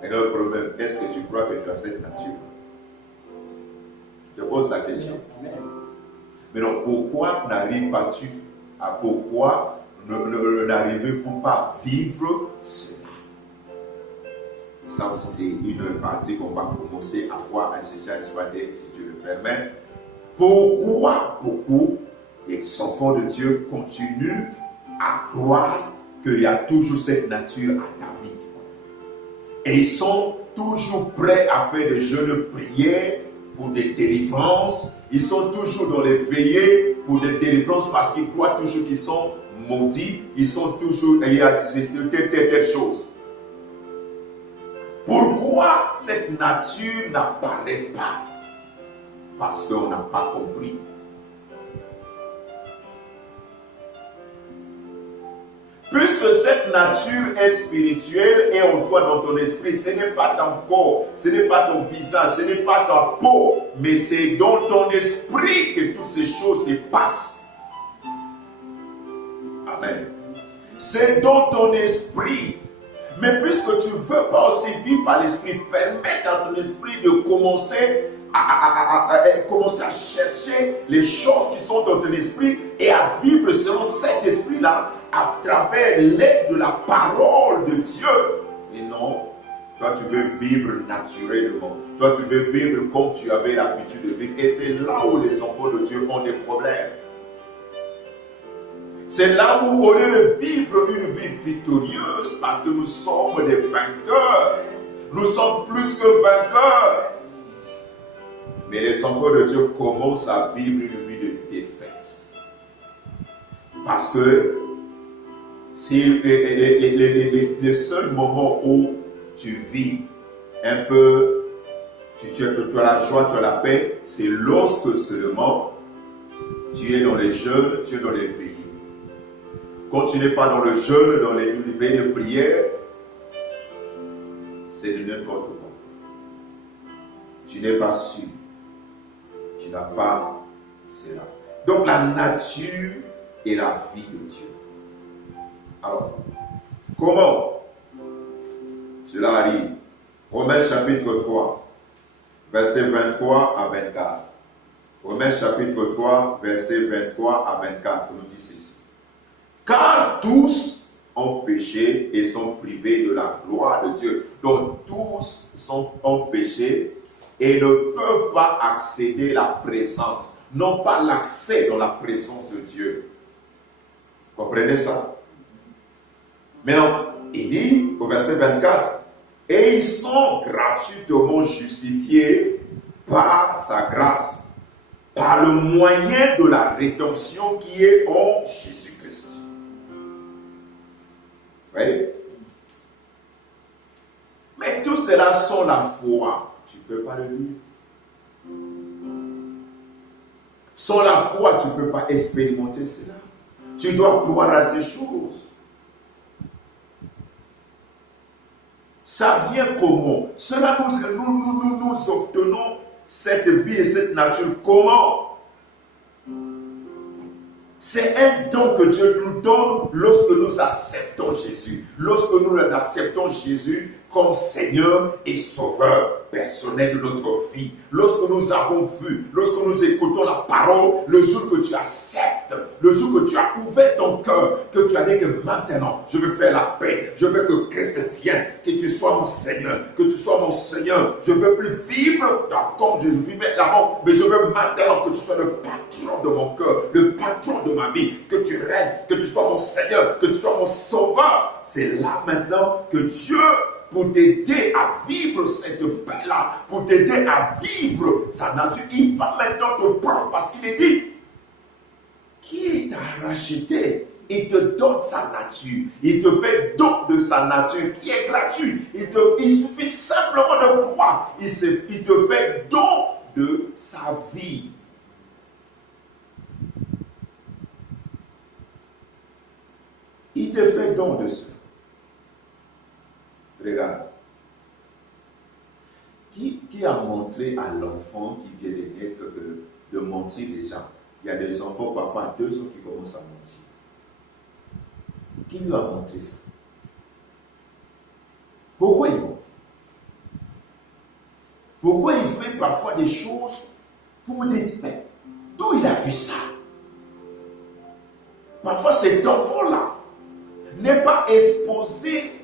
Mais le problème, est-ce que tu crois que tu as cette nature? Je te pose la question. Mais non, pourquoi n'arrives-tu à pourquoi n'arrivez-vous pas à vivre cela? Ça aussi, c'est une partie qu'on va commencer à voir, à chercher à exploiter, si tu le permets. Pourquoi beaucoup des enfants de Dieu continuent à croire qu'il y a toujours cette nature adamique? Et ils sont toujours prêts à faire des jeûnes de prière pour des délivrances. Ils sont toujours dans les veillées pour des délivrances parce qu'ils croient toujours qu'ils sont maudits. Ils sont toujours ayant telle chose. Pourquoi cette nature n'apparaît pas? Parce qu'on n'a pas compris. Puisque cette nature est spirituelle et en toi, dans ton esprit, ce n'est pas ton corps, ce n'est pas ton visage, ce n'est pas ta peau, mais c'est dans ton esprit que toutes ces choses se passent. Amen. C'est dans ton esprit. Mais puisque tu ne veux pas aussi vivre par l'esprit, permets à ton esprit de commencer à chercher les choses qui sont dans ton esprit et à vivre selon cet esprit-là à travers l'aide de la parole de Dieu. Et non, toi tu veux vivre naturellement. Toi tu veux vivre comme tu avais l'habitude de vivre. Et c'est là où les enfants de Dieu ont des problèmes. C'est là où, au lieu de vivre une vie victorieuse, parce que nous sommes des vainqueurs, nous sommes plus que vainqueurs. Mais les enfants de Dieu commencent à vivre une vie de défaite. Parce que c'est le seul moment où tu vis un peu, tu as la joie, tu as la paix, c'est lorsque seulement tu es dans les jeûnes, tu es dans les veillées. Quand tu n'es pas dans le jeûne, dans les veillées de prière, c'est de n'importe quoi. Tu n'es pas sûr. Tu n'as pas cela. Donc la nature et la vie de Dieu. Alors, comment cela arrive? Romains chapitre 3, versets 23 à 24. Romains chapitre 3, versets 23 à 24, nous dit ceci. Car tous ont péché et sont privés de la gloire de Dieu. Donc tous ont péché et ne peuvent pas accéder à la présence, n'ont pas l'accès dans la présence de Dieu. Comprenez ça? Maintenant, il dit au verset 24, et ils sont gratuitement justifiés par sa grâce, par le moyen de la rédemption qui est en Jésus-Christ. Vous voyez? Mais tout cela sans la foi, tu ne peux pas le vivre. Sans la foi, tu ne peux pas expérimenter cela. Tu dois croire à ces choses. Ça vient comment? Cela nous obtenons cette vie et cette nature comment? C'est un don que Dieu nous donne lorsque nous acceptons Jésus. Lorsque nous acceptons Jésus comme Seigneur et Sauveur personnel de notre vie. Lorsque nous avons vu, lorsque nous écoutons la parole, le jour que tu acceptes, le jour que tu as ouvert ton cœur, que tu as dit que maintenant, je veux faire la paix, je veux que Christ vienne, que tu sois mon Seigneur, que tu sois mon Seigneur. Je ne veux plus vivre comme je vivais avant, mais je veux maintenant que tu sois le patron de mon cœur, le patron de ma vie, que tu règnes, que tu sois mon Seigneur, que tu sois mon Sauveur. C'est là maintenant que Dieu, pour t'aider à vivre cette paix-là, pour t'aider à vivre sa nature, il va maintenant te prendre parce qu'il est dit, qui t'a racheté, il te donne sa nature, il te fait don de sa nature qui est gratuit. Il suffit simplement de croire, il te fait don de sa vie. Il te fait don de cela. Regarde. Qui a montré à l'enfant qui vient de naître de mentir déjà? Il y a des enfants, parfois 2 ans, qui commencent à mentir. Qui lui a montré ça? Pourquoi il ment? Pourquoi il fait parfois des choses pour vous dire, mais d'où il a vu ça? Parfois cet enfant-là n'est pas exposé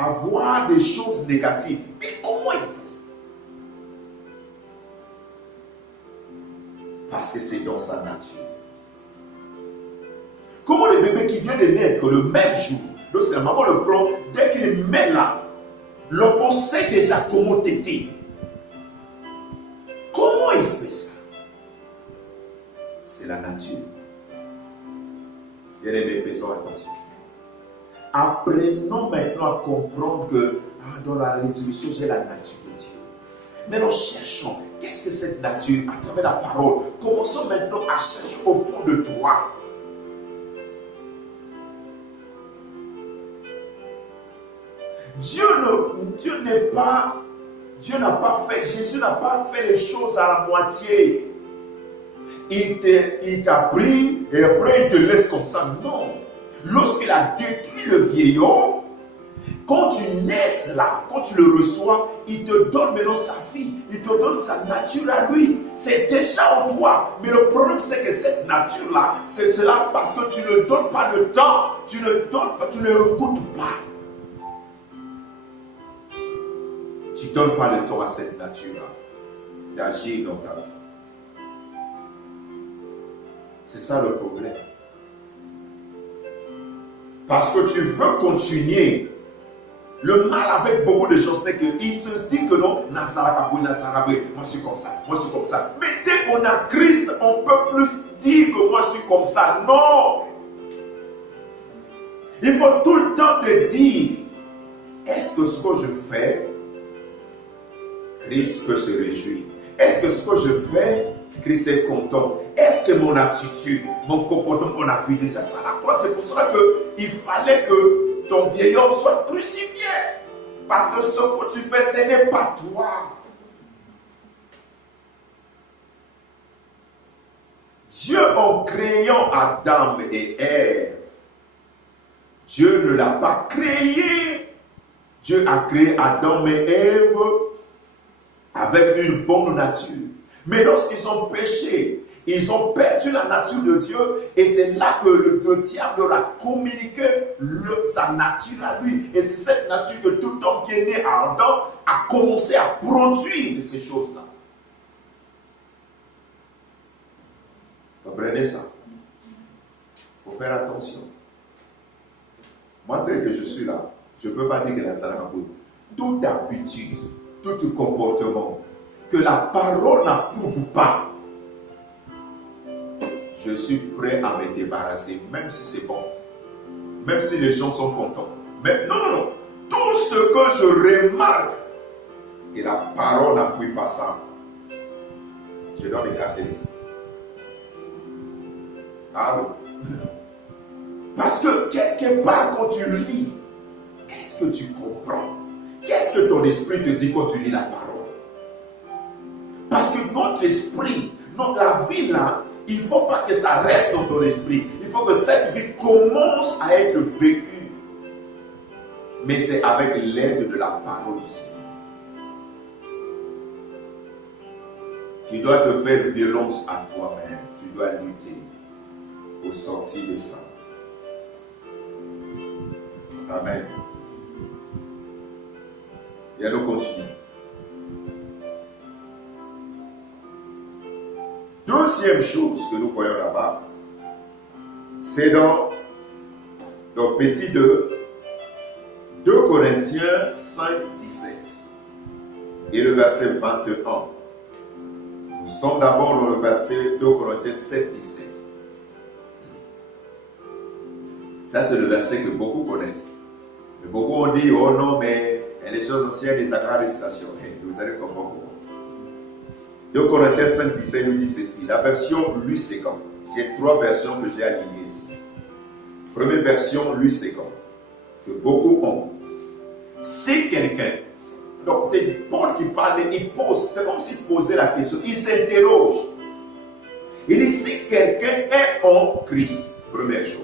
à voir des choses négatives. Mais comment il fait ça? Parce que c'est dans sa nature. Comment le bébé qui vient de naître le même jour, lorsque la maman le prend, dès qu'il met là, l'enfant sait déjà comment t'aider. Comment il fait ça? C'est la nature. Bien aimé, faisons attention. Apprenons maintenant à comprendre que dans la résolution, j'ai la nature de Dieu. Maintenant, cherchons. Qu'est-ce que cette nature à travers la parole? Commençons maintenant à chercher au fond de toi. Dieu n'a pas fait, Jésus n'a pas fait les choses à la moitié. Il t'a pris et après il te laisse comme ça. Non. Lorsqu'il a détruit le vieil homme, quand tu naisses là, quand tu le reçois, il te donne maintenant sa vie, il te donne sa nature à lui. C'est déjà en toi. Mais le problème, c'est que cette nature-là, c'est cela parce que tu ne donnes pas le temps, tu ne l'écoutes pas. Tu ne donnes pas le temps à cette nature-là d'agir dans ta vie. C'est ça le problème. Parce que tu veux continuer. Le mal avec beaucoup de gens, c'est qu'ils se disent que non, moi je suis comme ça, moi je suis comme ça. Mais dès qu'on a Christ, on peut plus dire que moi je suis comme ça. Non! Il faut tout le temps te dire, est-ce que ce que je fais, Christ peut se réjouir? Est-ce que ce que je fais, Christ est content? Est-ce que mon attitude, mon comportement, on a vu déjà ça à la croix? C'est pour cela qu'il fallait que ton vieil homme soit crucifié. Parce que ce que tu fais, ce n'est pas toi. Dieu, en créant Adam et Ève, Dieu ne l'a pas créé. Dieu a créé Adam et Ève avec une bonne nature. Mais lorsqu'ils ont péché, ils ont perdu la nature de Dieu et c'est là que le diable leur a communiqué sa nature à lui. Et c'est cette nature que tout homme qui est né à Adam a commencé à produire ces choses-là. Comprenez ça? Il faut faire attention. Moi, tel que je suis là, je ne peux pas dire que la Sarabou, toute habitude, tout comportement que la parole n'approuve pas, je suis prêt à me débarrasser, même si c'est bon, même si les gens sont contents. Mais non. Tout ce que je remarque que la parole n'appuie pas ça, je dois m'écarter de ça. Ah oui. Parce que quelque part, quand tu lis, qu'est-ce que tu comprends? Qu'est-ce que ton esprit te dit quand tu lis la parole? Parce que notre esprit, la vie là, il ne faut pas que ça reste dans ton esprit. Il faut que cette vie commence à être vécue. Mais c'est avec l'aide de la parole du Seigneur. Tu dois te faire violence à toi-même. Tu dois lutter pour sortir de ça. Amen. Et nous continuons. Deuxième chose que nous voyons là-bas, c'est dans petit 2 Corinthiens 5, 17 et le verset 21. Nous sommes d'abord dans le verset 2 Corinthiens 7, 17. Ça, c'est le verset que beaucoup connaissent. Mais beaucoup ont dit, oh non, mais les choses anciennes, les arrestations. Vous allez comprendre. 2 Corinthiens 5, 17 nous dit ceci. La version Louis 50. J'ai 3 versions que j'ai alignées ici. Première version, Louis 50. Que beaucoup ont. Si quelqu'un, donc c'est Paul qui parle, il pose, c'est comme s'il posait la question, il s'interroge. Il dit si quelqu'un est en Christ, première chose.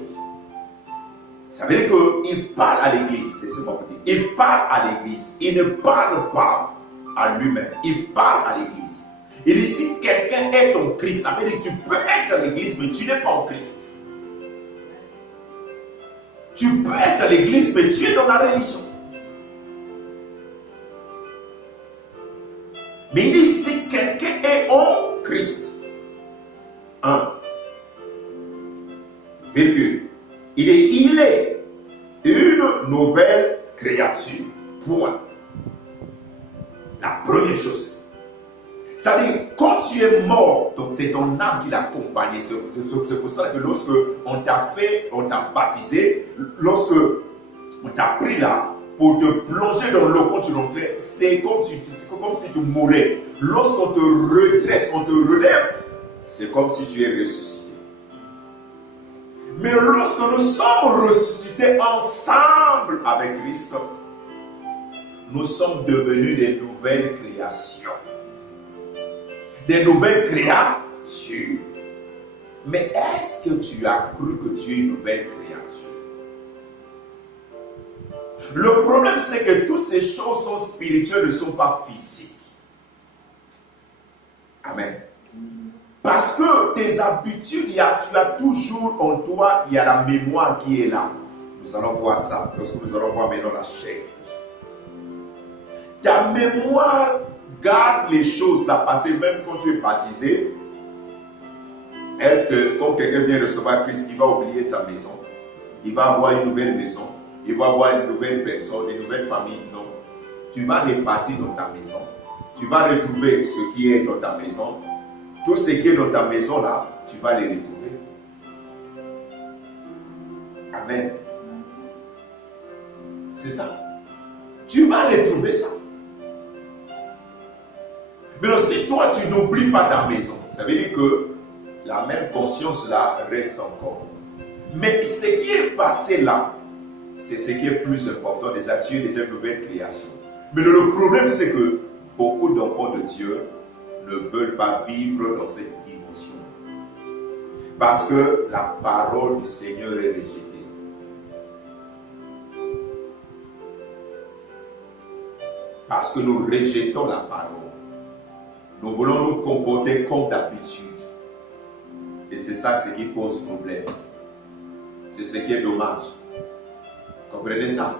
Ça veut dire qu'il parle à l'église, laissez-moi vous dire. Il parle à l'église, il ne parle pas à lui-même, il parle à l'église. Il dit si quelqu'un est en Christ, ça veut dire que tu peux être à l'église, mais tu n'es pas en Christ. Tu peux être à l'église, mais tu es dans la religion. Mais il dit si quelqu'un est en Christ, 1, virgule, il est une nouvelle créature. Point. La première chose, c'est ça. Ça veut dire, quand tu es mort, donc c'est ton âme qui l'a accompagné. C'est pour ça que lorsque on t'a baptisé, lorsque on t'a pris là, pour te plonger dans l'eau quand tu rentrais, c'est comme si tu mourais. Lorsqu'on te redresse, on te relève, c'est comme si tu es ressuscité. Mais lorsque nous sommes ressuscités ensemble avec Christ, nous sommes devenus des nouvelles créations. Des nouvelles créatures. Mais est-ce que tu as cru que tu es une nouvelle créature? Le problème, c'est que toutes ces choses sont spirituelles, ne sont pas physiques. Amen. Parce que tes habitudes, tu as toujours en toi, il y a la mémoire qui est là. Nous allons voir ça, lorsque nous allons voir maintenant la chair. Ta mémoire garde les choses là, parce que même quand tu es baptisé, est-ce que quand quelqu'un vient recevoir Christ, il va oublier sa maison? Il va avoir une nouvelle maison? Il va avoir une nouvelle personne, une nouvelle famille? Non. Tu vas repartir dans ta maison. Tu vas retrouver ce qui est dans ta maison. Tout ce qui est dans ta maison là, tu vas les retrouver. Amen. C'est ça. Tu vas retrouver ça. Mais si toi tu n'oublies pas ta maison, ça veut dire que la même conscience là reste encore. Mais ce qui est passé là, c'est ce qui est plus important. Déjà, tu es déjà une nouvelle création. Mais le problème, c'est que beaucoup d'enfants de Dieu ne veulent pas vivre dans cette dimension. Parce que la parole du Seigneur est rejetée. Parce que nous rejetons la parole. Nous voulons nous comporter comme d'habitude. Et c'est ça ce qui pose problème. C'est ce qui est dommage. Comprenez ça?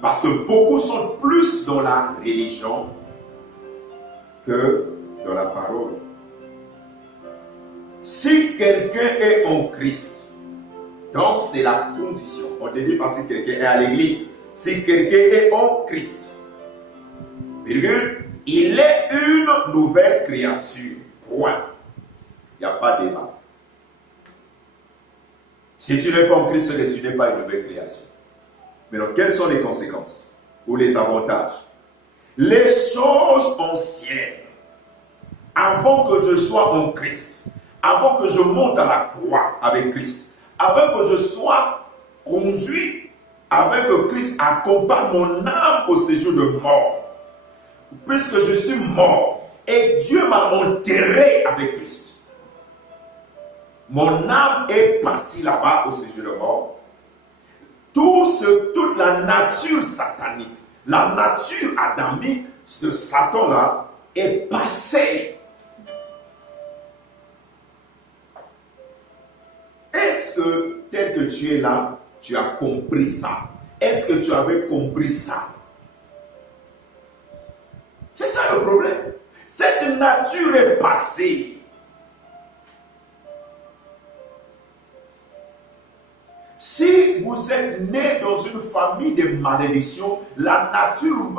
Parce que beaucoup sont plus dans la religion que dans la parole. Si quelqu'un est en Christ, donc c'est la condition. On te dit pas si quelqu'un est à l'église. Si quelqu'un est en Christ, virgule, il est une nouvelle créature. Point. Il n'y a pas de débat. Si tu n'es pas en Christ, tu n'es pas une nouvelle création. Mais donc, quelles sont les conséquences ou les avantages? Les choses anciennes, avant que je sois en Christ, avant que je monte à la croix avec Christ, avant que je sois conduit avec Christ accompagne mon âme au séjour de mort. Puisque je suis mort et Dieu m'a enterré avec Christ. Mon âme est partie là-bas au séjour de mort. Toute la nature satanique, la nature adamique de Satan-là est passée. Est-ce que, tel que tu es là, tu as compris ça? Est-ce que tu avais compris ça? C'est ça le problème. Cette nature est passée. Si vous êtes né dans une famille de malédiction, la nature,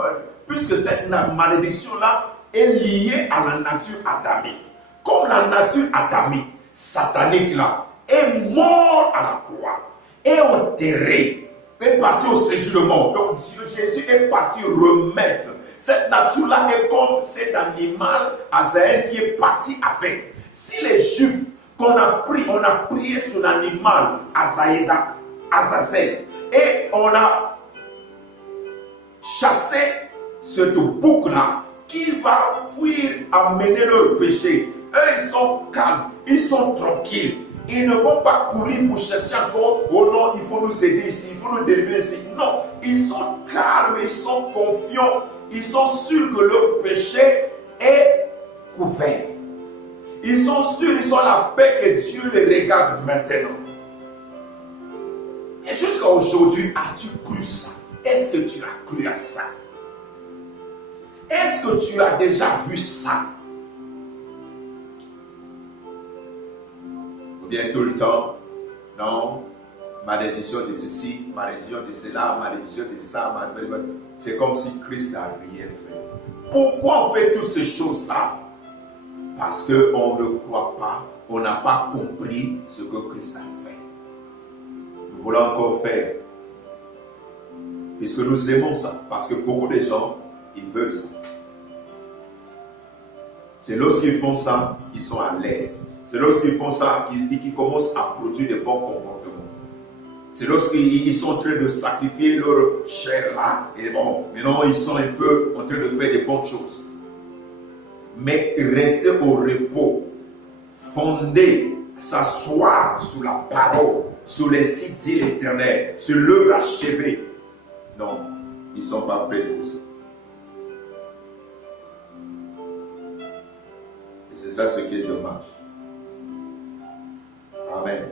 puisque cette malédiction-là est liée à la nature adamique. Comme la nature adamique, satanique-là, est mort à la croix, est enterré, est parti au séjour de mort. Donc Jésus est parti remettre. Cette nature-là est comme cet animal Azaël qui est parti avec. Si les Juifs on a prié sur l'animal Azazel et on a chassé cette boucle-là qui va fuir, amener leur péché. Eux, ils sont calmes, ils sont tranquilles. Ils ne vont pas courir pour chercher encore, oh non, il faut nous aider ici, il faut nous délivrer ici. Non, ils sont calmes, ils sont confiants, ils sont sûrs que leur péché est couvert. Ils sont sûrs, ils ont la paix que Dieu les regarde maintenant. Et jusqu'à aujourd'hui, as-tu cru ça? Est-ce que tu as cru à ça? Est-ce que tu as déjà vu ça? Ou bien tout le temps, non, malédiction de ceci, malédiction de cela, malédiction de ça, c'est comme si Christ n'a rien fait. Pourquoi on fait toutes ces choses-là? Parce qu'on ne croit pas, on n'a pas compris ce que Christ a fait. Nous voulons encore faire. Puisque nous aimons ça. Parce que beaucoup de gens, ils veulent ça. C'est lorsqu'ils font ça qu'ils sont à l'aise. C'est lorsqu'ils font ça qu'ils commencent à produire de bons comportements. C'est lorsqu'ils sont en train de sacrifier leur chair là. Et bon, maintenant ils sont un peu en train de faire des bonnes choses. Mais rester au repos, fonder, s'asseoir sous la parole, sous les sites de l'Éternel, sur l'œuvre achevée. Non, ils ne sont pas prêts pour ça. Et c'est ça ce qui est dommage. Amen.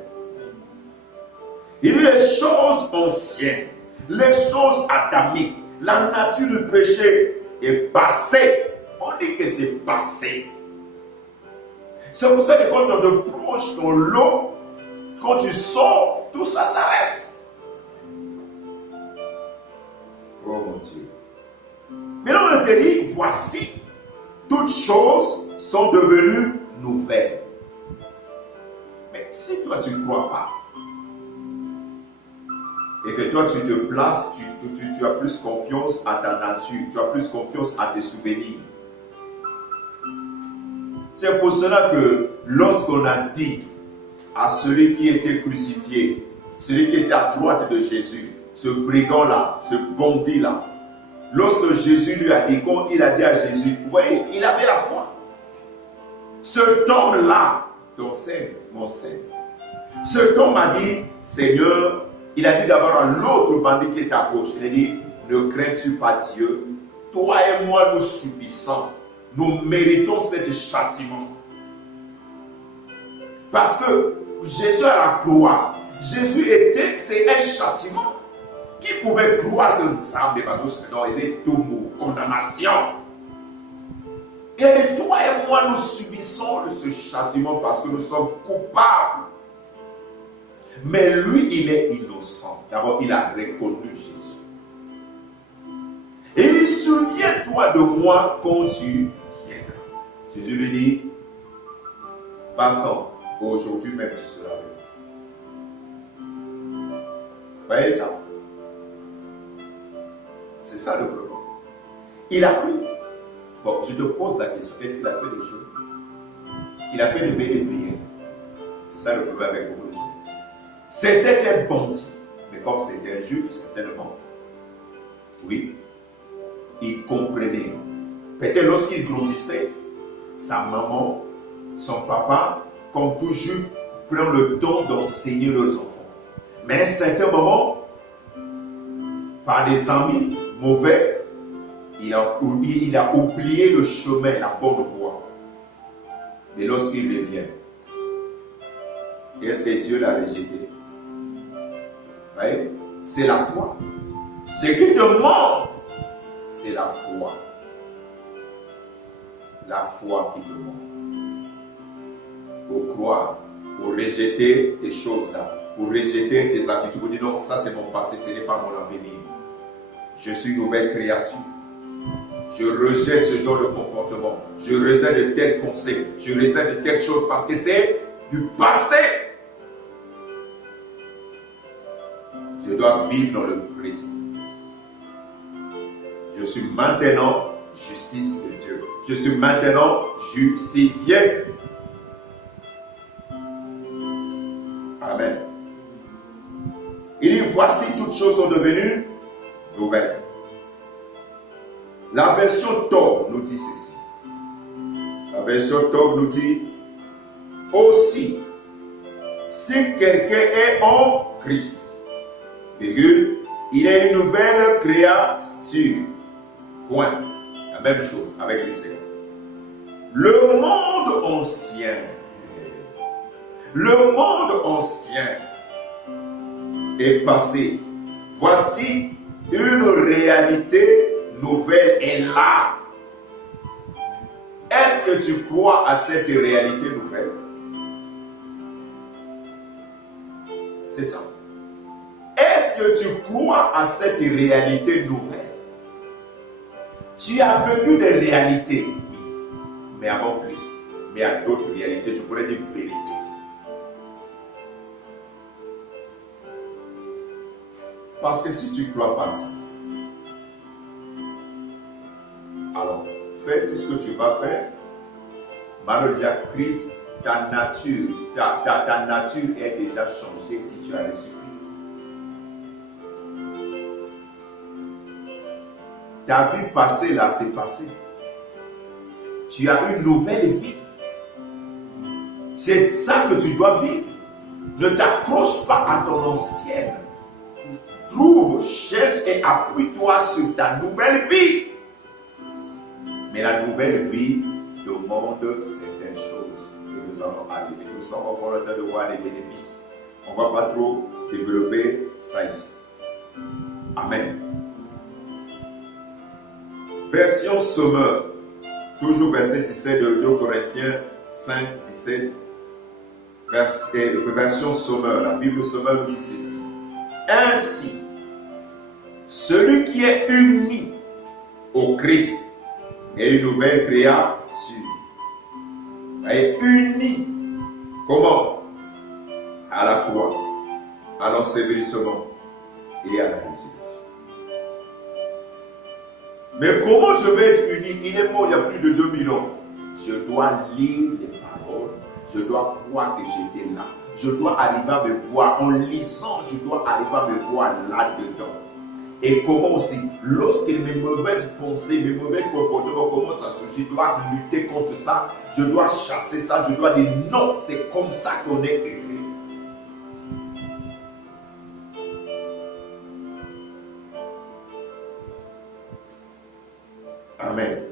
Il y a les choses anciennes, les choses adamiques, la nature du péché est passée. On dit que c'est passé. C'est pour ça que quand on te plonge dans l'eau, quand tu sors, tout ça, ça reste. Oh mon Dieu. Maintenant, on te dit, voici, toutes choses sont devenues nouvelles. Mais si toi, tu ne crois pas, et que toi, tu te places, tu as plus confiance à ta nature, tu as plus confiance à tes souvenirs. C'est pour cela que lorsqu'on a dit à celui qui était crucifié, celui qui était à droite de Jésus, ce brigand-là, ce bandit-là, lorsque Jésus lui a dit, quand il a dit à Jésus, vous voyez, il avait la foi. Cet homme-là, ton Seigneur, mon Seigneur. Cet homme a dit, Seigneur, il a dit d'abord à l'autre bandit qui est à gauche, il a dit, ne crains-tu pas Dieu? Toi et moi, nous subissons. Nous méritons cet châtiment. Parce que Jésus à la croix, c'est un châtiment. Qui pouvait croire que ça était tout mot, condamnation? Et toi et moi, nous subissons ce châtiment parce que nous sommes coupables. Mais lui, il est innocent. D'abord, il a reconnu Jésus. Et il dit, souviens-toi de moi quand tu viendras. Jésus lui dit, pas quand, aujourd'hui même tu seras avec moi. Voyez ça? C'est ça le problème. Il a cru. Bon, je te pose la question, est-ce qu'il a fait des choses? Il a fait lever des prières. C'est ça le problème avec beaucoup de gens. C'était un bandit, mais Mais comme c'était un juif, certainement, oui, il comprenait. Peut-être lorsqu'il grandissait, sa maman, son papa, comme tout juif, prend le temps d'enseigner leurs enfants. Mais à un certain moment, par des amis mauvais, il a oublié le chemin, la bonne voie. Et lorsqu'il revient, est-ce que Dieu l'a rejeté? Oui? C'est la foi. Ce qui te manque, c'est la foi. La foi qui te manque. Pour croire, pour rejeter tes choses-là, pour rejeter tes habitudes, pour dire non, ça c'est mon passé, ce n'est pas mon avenir. Je suis une nouvelle création. Je rejette ce genre de comportement. Je rejette de tels conseils. Je rejette de telles choses parce que c'est du passé. Je dois vivre dans le présent. Je suis maintenant justice de Dieu. Je suis maintenant justifié. Amen. Il dit, voici toutes choses sont devenues nouvelles. La version Tob nous dit ceci. La version Tob nous dit aussi, si quelqu'un est en Christ, virgule, il est une nouvelle créature. Point. La même chose avec le Seigneur. Le monde ancien. Le monde ancien est passé. Voici une réalité nouvelle est là. Est-ce que tu crois à cette réalité nouvelle? C'est ça. Est-ce que tu crois à cette réalité nouvelle? Tu as vécu des réalités, mais avant Christ. Mais à d'autres réalités, je pourrais dire vérité. Parce que si tu ne crois pas ça, alors fais tout ce que tu vas faire. Malheureusement, Christ, ta nature est déjà changée si tu as reçu Christ. Ta vie passée là, c'est passé. Tu as une nouvelle vie. C'est ça que tu dois vivre. Ne t'accroche pas à ton ancienne. Trouve, cherche et appuie-toi sur ta nouvelle vie. Mais la nouvelle vie demande certaines choses que nous allons arriver. Nous sommes encore en train de voir les bénéfices. On ne va pas trop développer ça ici. Amen. Version Sommeur. Toujours verset 17 de 2 Corinthiens 5, 17. Version Sommeur. La Bible Sommeur nous dit ceci. Ainsi, celui qui est uni au Christ est une nouvelle créature. Est uni. Comment? À la croix, à l'ensevelissement et à la résurrection. Mais comment je vais être uni? Il est mort il y a plus de 2000 ans. Je dois lire les paroles. Je dois croire que j'étais là. Je dois arriver à me voir. En lisant, je dois arriver à me voir là-dedans. Et comment aussi, lorsque mes mauvaises pensées, mes mauvais comportements commencent à surgir, je dois lutter contre ça. Je dois chasser ça. Je dois dire non, c'est comme ça qu'on est élevé. Amen.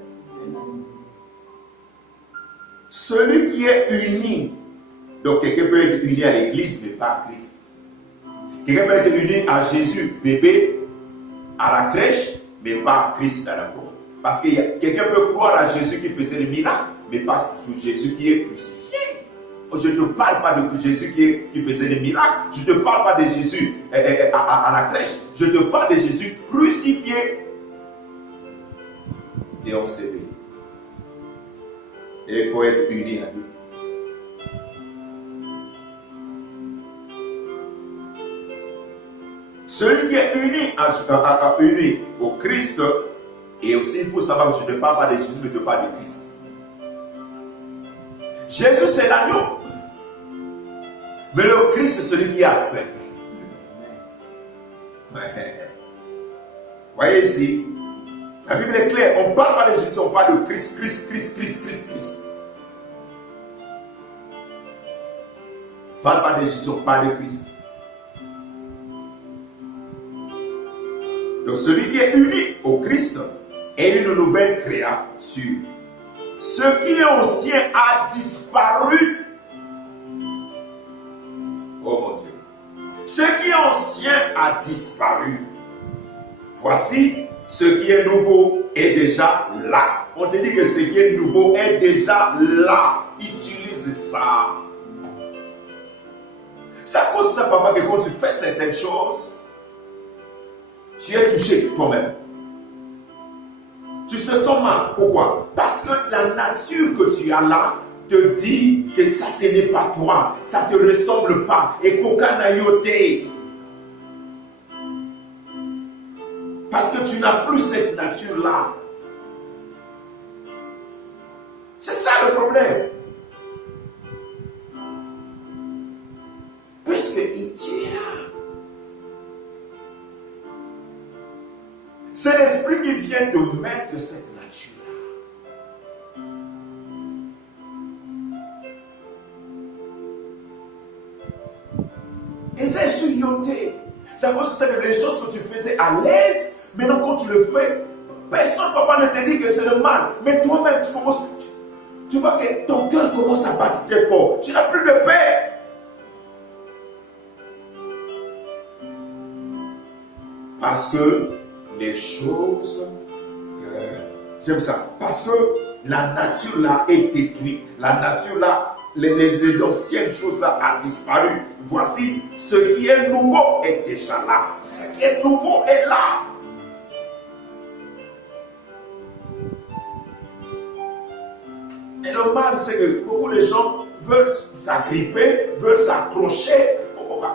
Celui qui est uni, donc quelqu'un peut être uni à l'église, mais pas à Christ. Quelqu'un peut être uni à Jésus, bébé, à la crèche, mais pas à Christ à la croix. Parce que quelqu'un peut croire à Jésus qui faisait les miracles, mais pas sur Jésus qui est crucifié. Je ne te parle pas de Jésus qui faisait les miracles. Je ne te parle pas de Jésus à la crèche. Je te parle de Jésus crucifié. Et on s'est vu. Et il faut être unis à lui. Celui qui est uni au Christ, et aussi il faut savoir que je ne parle pas de Jésus, mais je parle de Christ. Jésus c'est l'agneau. Mais le Christ c'est celui qui a fait. Voyez ici, la Bible est claire, on ne parle pas de Jésus, on parle de Christ. On ne parle pas de Jésus, on parle de Christ. Donc celui qui est uni au Christ est une nouvelle créature. Ce qui est ancien a disparu. Oh mon Dieu. Ce qui est ancien a disparu. Voici, ce qui est nouveau est déjà là. On te dit que ce qui est nouveau est déjà là. Utilise ça. C'est à cause de ça, papa, que quand tu fais certaines choses, tu es touché toi-même. Tu te sens mal. Pourquoi? Parce que la nature que tu as là te dit que ça, ce n'est pas toi. Ça ne te ressemble pas. Et qu'aucun ayoté. Parce que tu n'as plus cette nature-là. C'est ça le problème. Puisque tu es là. C'est l'esprit qui vient de mettre cette nature-là. Et c'est suyauté. C'est parce que c'est des choses que tu faisais à l'aise. Maintenant, quand tu le fais, personne papa ne te dit que c'est le mal. Mais toi-même, tu vois que ton cœur commence à battre très fort. Tu n'as plus de paix. Parce que les choses, j'aime ça, parce que la nature là est détruite, la nature là, les anciennes choses là a disparu. Voici, ce qui est nouveau est déjà là, ce qui est nouveau est là. Et le mal, c'est que beaucoup de gens veulent s'agripper, veulent s'accrocher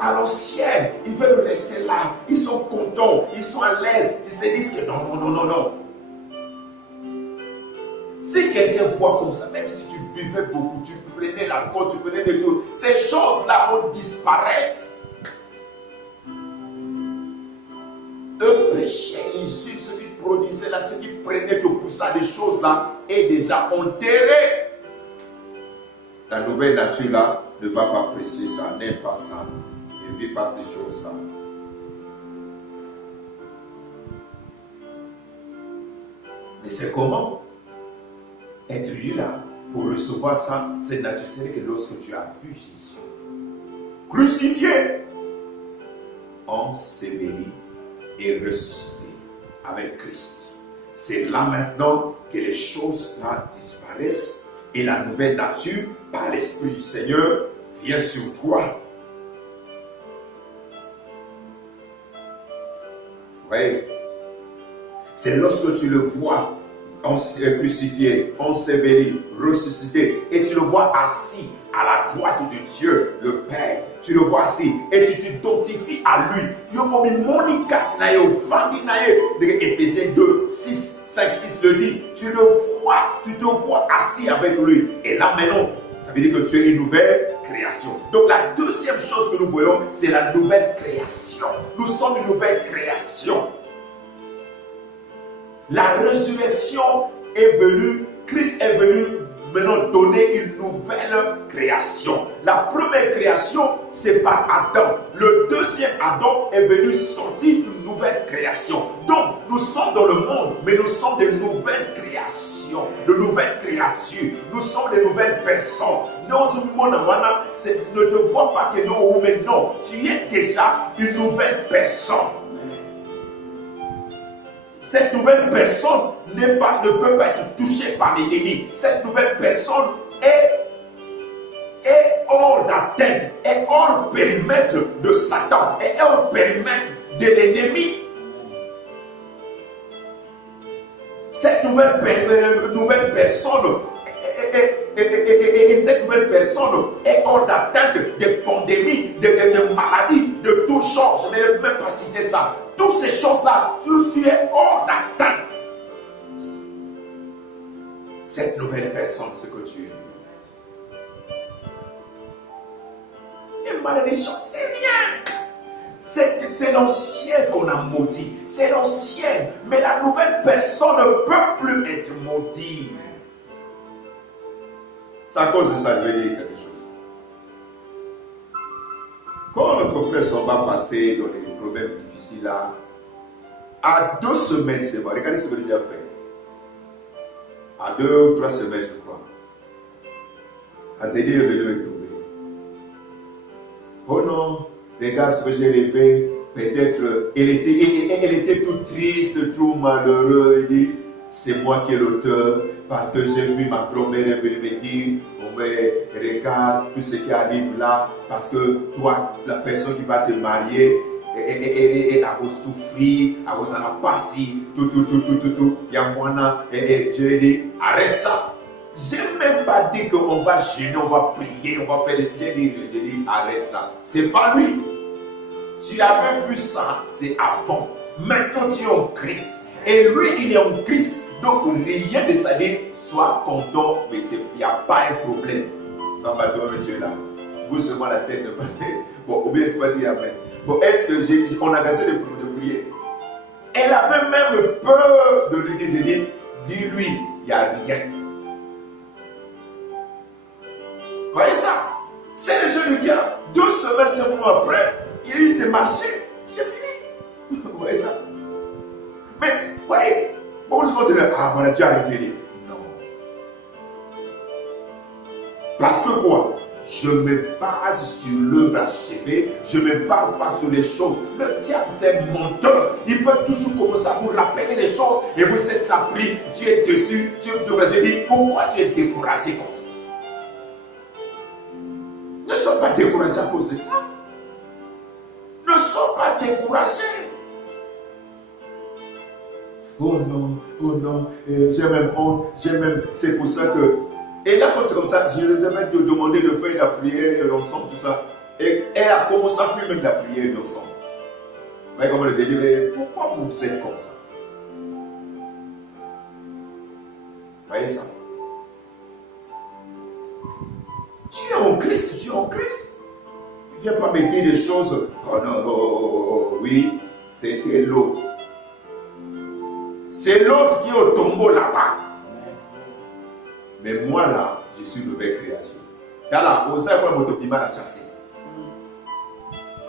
à l'ancienne. Ils veulent rester là. Ils sont contents. Ils sont à l'aise. Ils se disent que non. Si quelqu'un voit comme ça, même si tu buvais beaucoup, tu prenais l'alcool, tu prenais de tout, ces choses-là vont disparaître. Le péché insulte, ce qui produisait là, ce qui prenait te poussait des choses-là, est déjà enterré. La nouvelle nature là ne va pas presser ça, n'aime pas ça, ne vit pas ces choses-là. Mais c'est comment être lui là pour recevoir ça, cette nature, c'est que lorsque tu as vu Jésus crucifié, enseveli et ressuscité avec Christ. C'est là maintenant que les choses là disparaissent et la nouvelle nature, par l'Esprit du Seigneur, vient sur toi. Oui. C'est lorsque tu le vois crucifié, enseveli, ressuscité, et tu le vois assis à la droite de Dieu, le Père. Tu le vois assis et tu t'identifies à lui. Éphésiens 2, 6, 5, 6 le dit. Tu te vois assis avec lui. Et là maintenant, ça veut dire que tu es une nouvelle création. Donc la deuxième chose que nous voyons, c'est la nouvelle création. Nous sommes une nouvelle création. La résurrection est venue, Christ est venu maintenant donner une nouvelle création. La première création, c'est par Adam. Le deuxième Adam est venu sortir une nouvelle création. Donc, nous sommes dans le monde, mais nous sommes de nouvelles créations, de nouvelles créatures. Nous sommes de nouvelles personnes. Ne te vois pas que non, mais non, tu es déjà une nouvelle personne. Cette nouvelle personne ne peut pas être touchée par l'ennemi. Cette nouvelle personne est hors d'atteinte, est hors périmètre de Satan, est hors périmètre de l'ennemi. Cette nouvelle personne cette nouvelle personne est hors d'atteinte des pandémies, de maladies, de tout genre. Je ne vais même pas citer ça. Toutes ces choses-là, tu es hors d'atteinte. Cette nouvelle personne, c'est que tu es. Une malédiction, c'est rien. c'est l'ancien qu'on a maudit. C'est l'ancien. Mais la nouvelle personne ne peut plus être maudite. C'est à cause de ça que je vais dire quelque chose. Quand notre frère s'en va passer dans les problèmes difficiles là, à 2 semaines, c'est bon. Regardez ce que j'ai déjà fait. À 2 ou 3 semaines, je crois. Azélie est venu me trouver. Oh non, regarde ce que j'ai rêvé. Peut-être, elle était tout triste, tout malheureux. Il dit, c'est moi qui est l'auteur. Parce que j'ai vu ma grand-mère venir me dire, oh mais regarde tout ce qui arrive là. Parce que toi, la personne qui va te marier, et à vous souffrir, à vous en passer, tout. Il y a moi, et je lui ai dit, arrête ça. Je n'ai même pas dit qu'on va gêner, on va prier, on va faire des. J'ai dit, arrête ça. C'est pas lui. Tu avais vu ça, c'est avant. Maintenant, tu es en Christ. Et lui, il est en Christ. Donc, rien de ça dit, sois content, mais il n'y a pas un problème. Ça va toi, tu es là. Vous seulement la tête de bon, ou bien tu vas dire amen. Bon, est-ce que on a gardé de prier? Elle avait même peur de lui dire, dis-lui, il n'y a rien. Vous voyez ça? C'est le jeune lui dit, 2 semaines, 5 mois après, il s'est marché, c'est fini. Vous voyez ça? Mais, vous voyez, bon, je vais te dire, ah voilà, tu as arrêté. Non. Parce que quoi? Je me base sur l'œuvre achevée, je ne me base pas sur les choses. Le diable, c'est un menteur. Il peut toujours commencer à vous rappeler les choses et vous êtes appris, tu es dessus, tu es découragé. Je dis, pourquoi tu es découragé comme ça? Ne sois pas découragé à cause de ça. Ne sois pas découragé. Oh non, j'ai même honte, c'est pour ça que. Et là, quand c'est comme ça, je les ai même demandé de faire la prière ensemble, tout ça. Et elle a commencé à faire même la prière ensemble. Vous voyez comment je les ai dit, mais pourquoi vous êtes comme ça? Vous voyez ça? Tu es en Christ, tu es en Christ. Ne viens pas me dire des choses. Oh non, oui, c'était l'autre. C'est l'autre qui est au tombeau là-bas. Mais moi là, je suis une nouvelle création. Là, on sait quoi mon à chasser.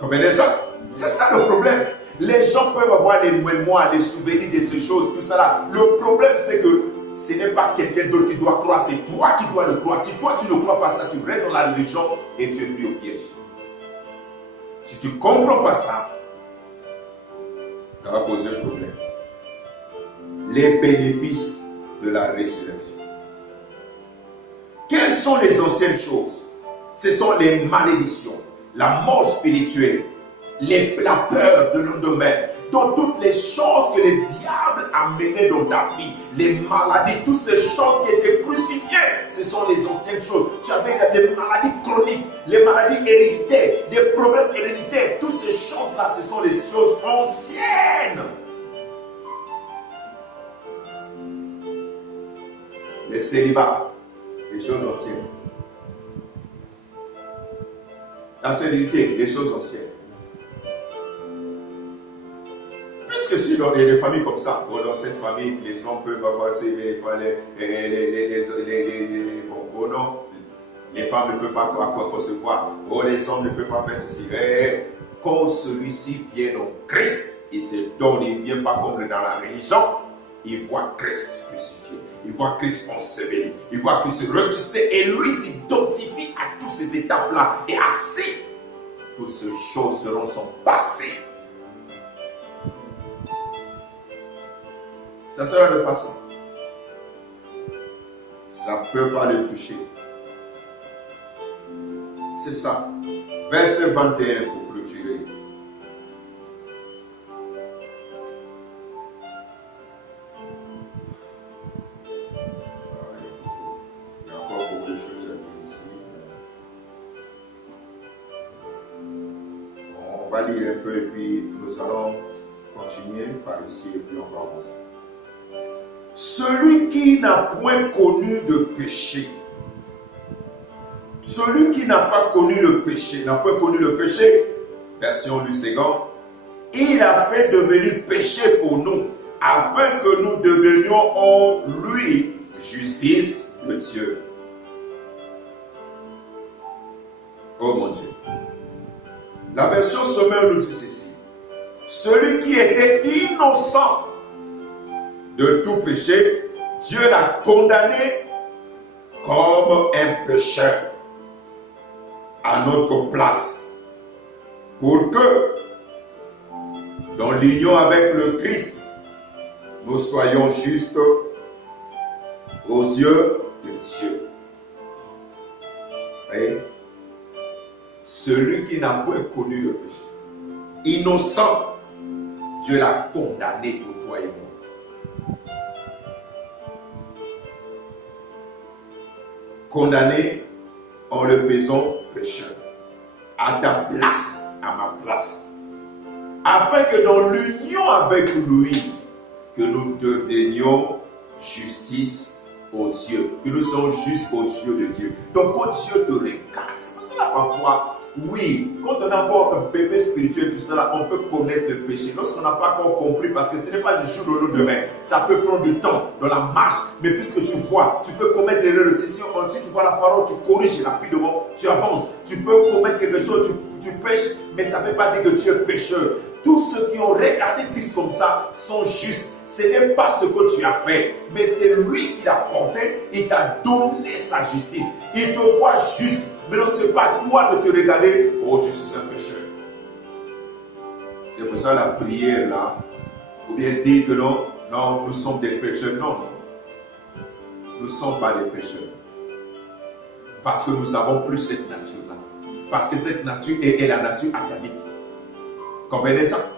Comprenez ça? C'est ça le problème. Les gens peuvent avoir des mémoires, des souvenirs de ces choses, tout ça là. Le problème, c'est que ce n'est pas quelqu'un d'autre qui doit croire, c'est toi qui dois le croire. Si toi tu ne crois pas ça, tu restes dans la religion et tu es pris au piège. Si tu ne comprends pas ça, ça va poser un problème. Les bénéfices de la résurrection. Quelles sont les anciennes choses? Ce sont les malédictions, la mort spirituelle, la peur de lendemain, dans toutes les choses que le diable a menées dans ta vie, les maladies, toutes ces choses qui étaient crucifiées, ce sont les anciennes choses. Tu avais des maladies chroniques, les maladies héréditaires, des problèmes héréditaires, toutes ces choses-là, ce sont les choses anciennes. Les célibats, les choses anciennes. La sérénité, les choses anciennes. Puisque sinon, il y a des familles comme ça. Bon, dans cette famille, les hommes peuvent avoir les femmes ne peuvent pas concevoir. Oh, les hommes ne peuvent pas faire ceci. Quand celui-ci vient au Christ, il se donne, il ne vient pas comme dans la religion. Il voit Christ crucifié, il voit Christ enseveli, il voit Christ ressuscité et lui s'identifie à toutes ces étapes-là. Et ainsi, toutes ces choses seront son passé. Ça sera le passé. Ça ne peut pas le toucher. C'est ça. Verset 21 pour clôturer. Il y a encore beaucoup de choses à dire ici. On va lire un peu et puis nous allons continuer par ici et puis on va avancer. Celui qui n'a point connu de péché, celui qui n'a pas connu le péché, n'a point connu le péché, version Lucégan, il a fait devenir péché pour nous, afin que nous devenions en lui justice de Dieu. Oh mon Dieu. La version sommaire nous dit ceci. Celui qui était innocent de tout péché, Dieu l'a condamné comme un pécheur à notre place, pour que, dans l'union avec le Christ, nous soyons justes aux yeux de Dieu. Et celui qui n'a point connu le péché, innocent, Dieu l'a condamné pour toi et moi. Condamné en le faisant pécheur, à ta place, à ma place, afin que dans l'union avec lui, que nous devenions justice aux yeux, que nous soyons justes aux yeux de Dieu. Donc quand Dieu te regarde, c'est pour cela parfois, oui, quand on a encore un bébé spirituel, tout cela, on peut connaître le péché. Lorsqu'on n'a pas encore compris, parce que ce n'est pas du jour au lendemain, ça peut prendre du temps dans la marche, mais puisque tu vois, tu peux commettre l'erreur. Si ensuite tu vois la parole, tu corriges rapidement, tu avances. Tu peux commettre quelque chose, tu pêches, mais ça ne veut pas dire que tu es pécheur. Tous ceux qui ont regardé Christ comme ça sont justes. Ce n'est pas ce que tu as fait, mais c'est lui qui l'a porté, il t'a donné sa justice. Il te voit juste. Mais non, ce n'est pas toi de te regarder, oh, je suis un pécheur. C'est pour ça la prière là, ou bien dire que non, nous sommes des pécheurs. Non, nous ne sommes pas des pécheurs. Parce que nous n'avons plus cette nature-là. Parce que cette nature est la nature adamique. Comprenez ça?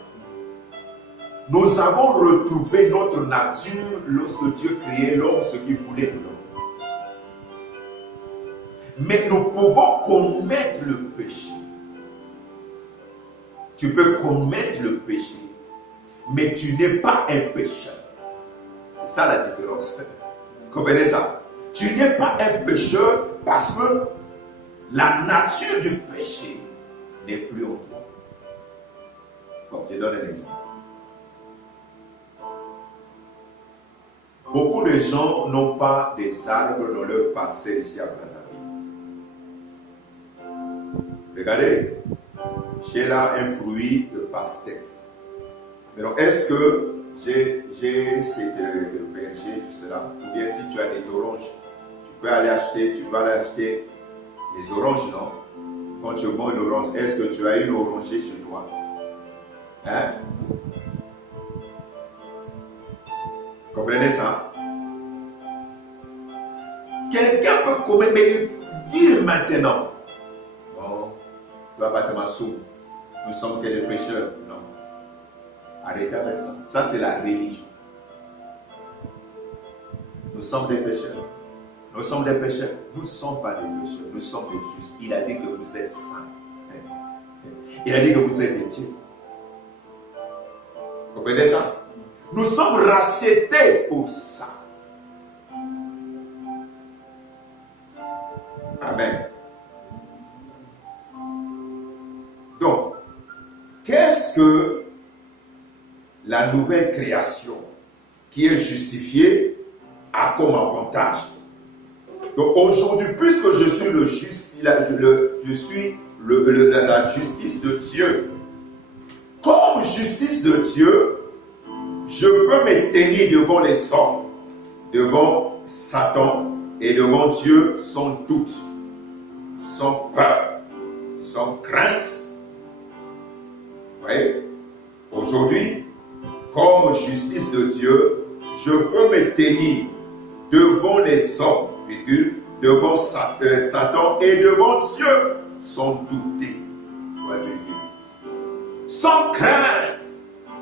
Nous avons retrouvé notre nature lorsque Dieu créait l'homme, ce qu'il voulait de l'homme. Mais nous pouvons commettre le péché. Tu peux commettre le péché, mais tu n'es pas un pécheur. C'est ça la différence. Comprenez ça? Tu n'es pas un pécheur parce que la nature du péché n'est plus en toi. Bon, je donne un exemple. Beaucoup de gens n'ont pas des arbres dans leur parcelle ici à Brazzaville. Regardez, j'ai là un fruit de pastèque. Alors, est-ce que j'ai ces vergers, tout cela? Ou bien si tu as des oranges, tu peux aller acheter, des oranges, non? Quand tu vends une orange, est-ce que tu as une orangée chez toi? Hein? Comprenez ça? Quelqu'un peut commettre, mais dire maintenant, bon, tu vas pas te m'assumer. Nous sommes que des pécheurs. Non. Arrêtez avec ça. Ça, c'est la religion. Nous sommes des pécheurs. Nous sommes des pécheurs. Nous ne sommes pas des pécheurs. Nous sommes des justes. Il a dit que vous êtes saints. Il a dit que vous êtes des dieux. Vous comprenez ça? Nous sommes rachetés pour ça. Amen. Donc, qu'est-ce que la nouvelle création qui est justifiée a comme avantage? Donc aujourd'hui, puisque je suis le juste, je suis la justice de Dieu. Comme justice de Dieu, je peux me tenir devant les hommes, devant Satan et devant Dieu sans doute, sans peur, sans crainte. Vous voyez? Aujourd'hui, comme justice de Dieu, je peux me tenir devant les hommes, devant Satan et devant Dieu, sans douter. Sans crainte.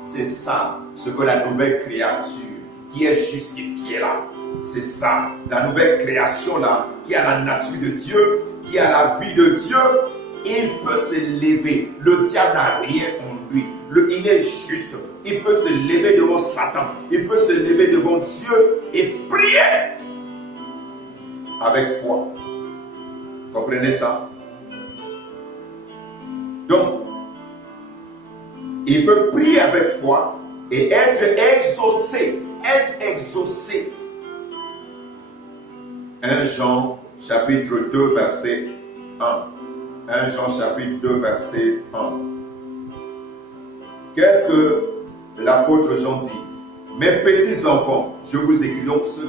C'est ça, ce que la nouvelle créature qui est justifiée là. C'est ça, la nouvelle création là, qui a la nature de Dieu, qui a la vie de Dieu. Il peut se lever. Le diable n'a rien en lui. Il est juste. Il peut se lever devant Satan. Il peut se lever devant Dieu et prier avec foi. Comprenez ça? Donc, il peut prier avec foi et être exaucé. Être exaucé. 1 Jean chapitre 2 verset 1. 1 Jean chapitre 2 verset 1. Qu'est-ce que l'apôtre Jean dit? Mes petits enfants, je vous écris, donc ceux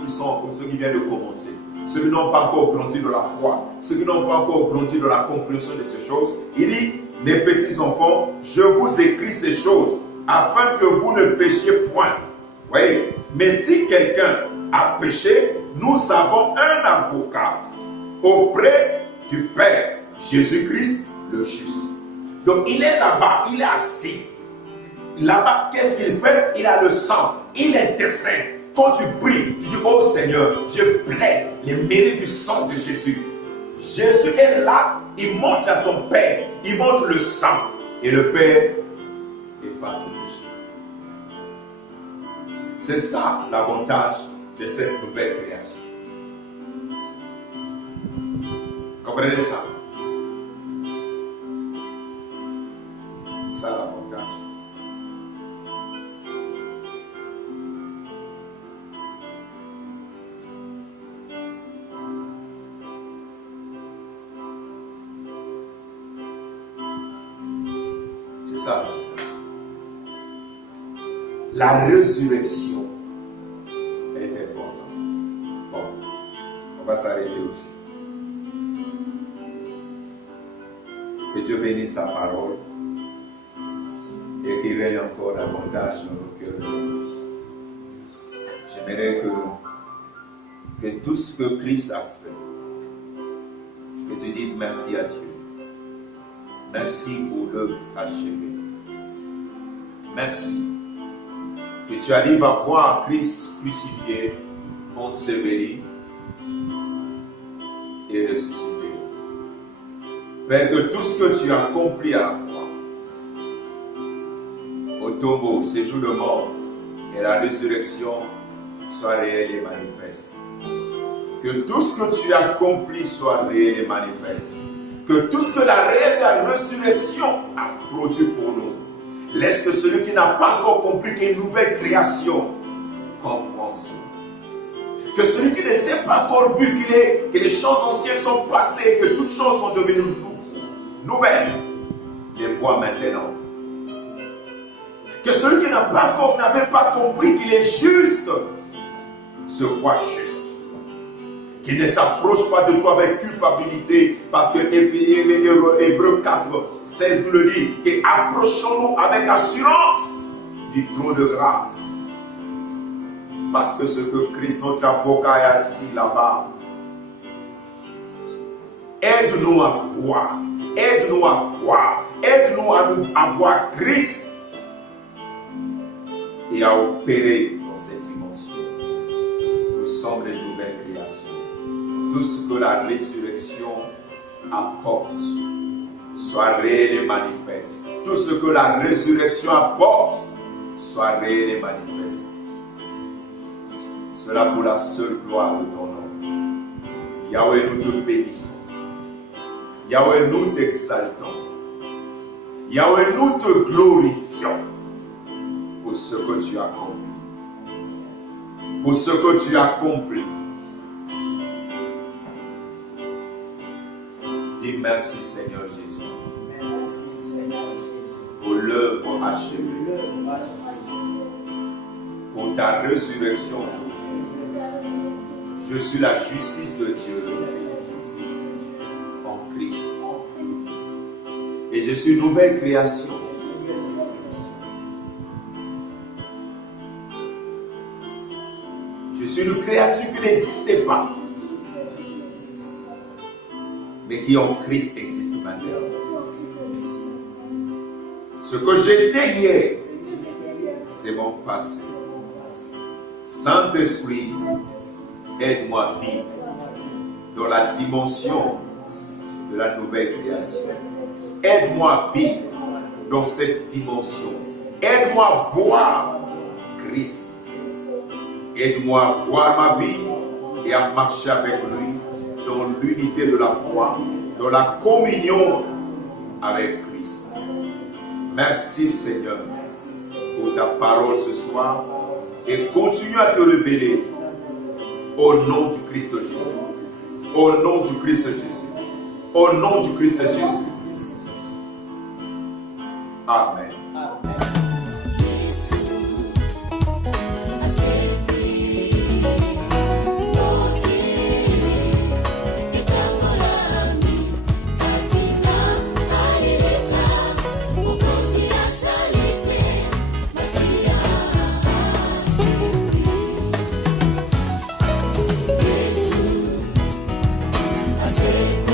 qui viennent de commencer, ceux qui n'ont pas encore grandi dans la foi, ceux qui n'ont pas encore grandi dans la compréhension de ces choses, il dit, mes petits enfants, je vous écris ces choses afin que vous ne péchiez point. Oui, mais si quelqu'un a péché, nous avons un avocat auprès du Père, Jésus-Christ le juste. Donc il est là-bas, il est assis. Là-bas, qu'est-ce qu'il fait? Il a le sang, il intercède. Quand tu pries, tu dis, oh Seigneur, je plaide les mérites du sang de Jésus. Jésus est là, il montre à son Père, il montre le sang. Et le Père efface le péché. C'est ça l'avantage de cette nouvelle création. Comprenez ça? C'est ça l'avantage. C'est ça l'avantage. La résurrection est importante. Bon, on va s'arrêter aussi. Que Dieu bénisse sa parole et qu'il règne encore davantage dans nos cœurs et dans nos vies. J'aimerais que tout ce que Christ a fait, que tu dises merci à Dieu. Merci pour l'œuvre achevée. Merci. Que tu arrives à voir Christ crucifié, enseveli et ressuscité. Père, que tout ce que tu as accompli à la croix, au tombeau, au séjour de mort et la résurrection soit réel et manifeste. Que tout ce que tu as accompli soit réel et manifeste. Que tout ce que la résurrection a produit pour nous, laisse que celui qui n'a pas encore compris qu'il y a une nouvelle création comprenne cela. Que celui qui ne s'est pas encore vu que les choses anciennes sont passées, que toutes choses sont devenues nouvelles, les voit maintenant. Que celui qui n'avait pas compris qu'il est juste, se voit juste. Qu'il ne s'approche pas de toi avec culpabilité, parce que Hébreux 4, 16 nous le dit, que approchons-nous avec assurance du trône de grâce. Parce que ce que Christ, notre avocat, est assis là-bas, aide-nous à voir, aide-nous à voir, aide-nous à voir Christ et à opérer dans cette dimension. Nous sommes les nouvelles créations. Tout ce que la résurrection apporte soit réel et manifeste. Tout ce que la résurrection apporte soit réel et manifeste. Cela pour la seule gloire de ton nom. Yahweh, nous te bénissons. Yahweh, nous t'exaltons. Yahweh, nous te glorifions pour ce que tu as accompli. Pour ce que tu as accompli. Dis merci Seigneur Jésus. Merci Seigneur Jésus. Pour l'œuvre achevée. Pour ta résurrection. Je suis la justice de Dieu en Christ. Et je suis une nouvelle création. Je suis une créature qui n'existait pas, mais qui en Christ existe maintenant. Ce que j'étais hier, c'est mon passé. Saint-Esprit, aide-moi à vivre dans la dimension de la nouvelle création. Aide-moi à vivre dans cette dimension. Aide-moi à voir Christ. Aide-moi à voir ma vie et à marcher avec lui dans l'unité de la foi, dans la communion avec Christ. Merci Seigneur Merci, Seigneur. pour ta parole ce soir et continue à te révéler au nom du Christ Jésus. Au nom du Christ Jésus. Au nom du Christ Jésus. Amen. I said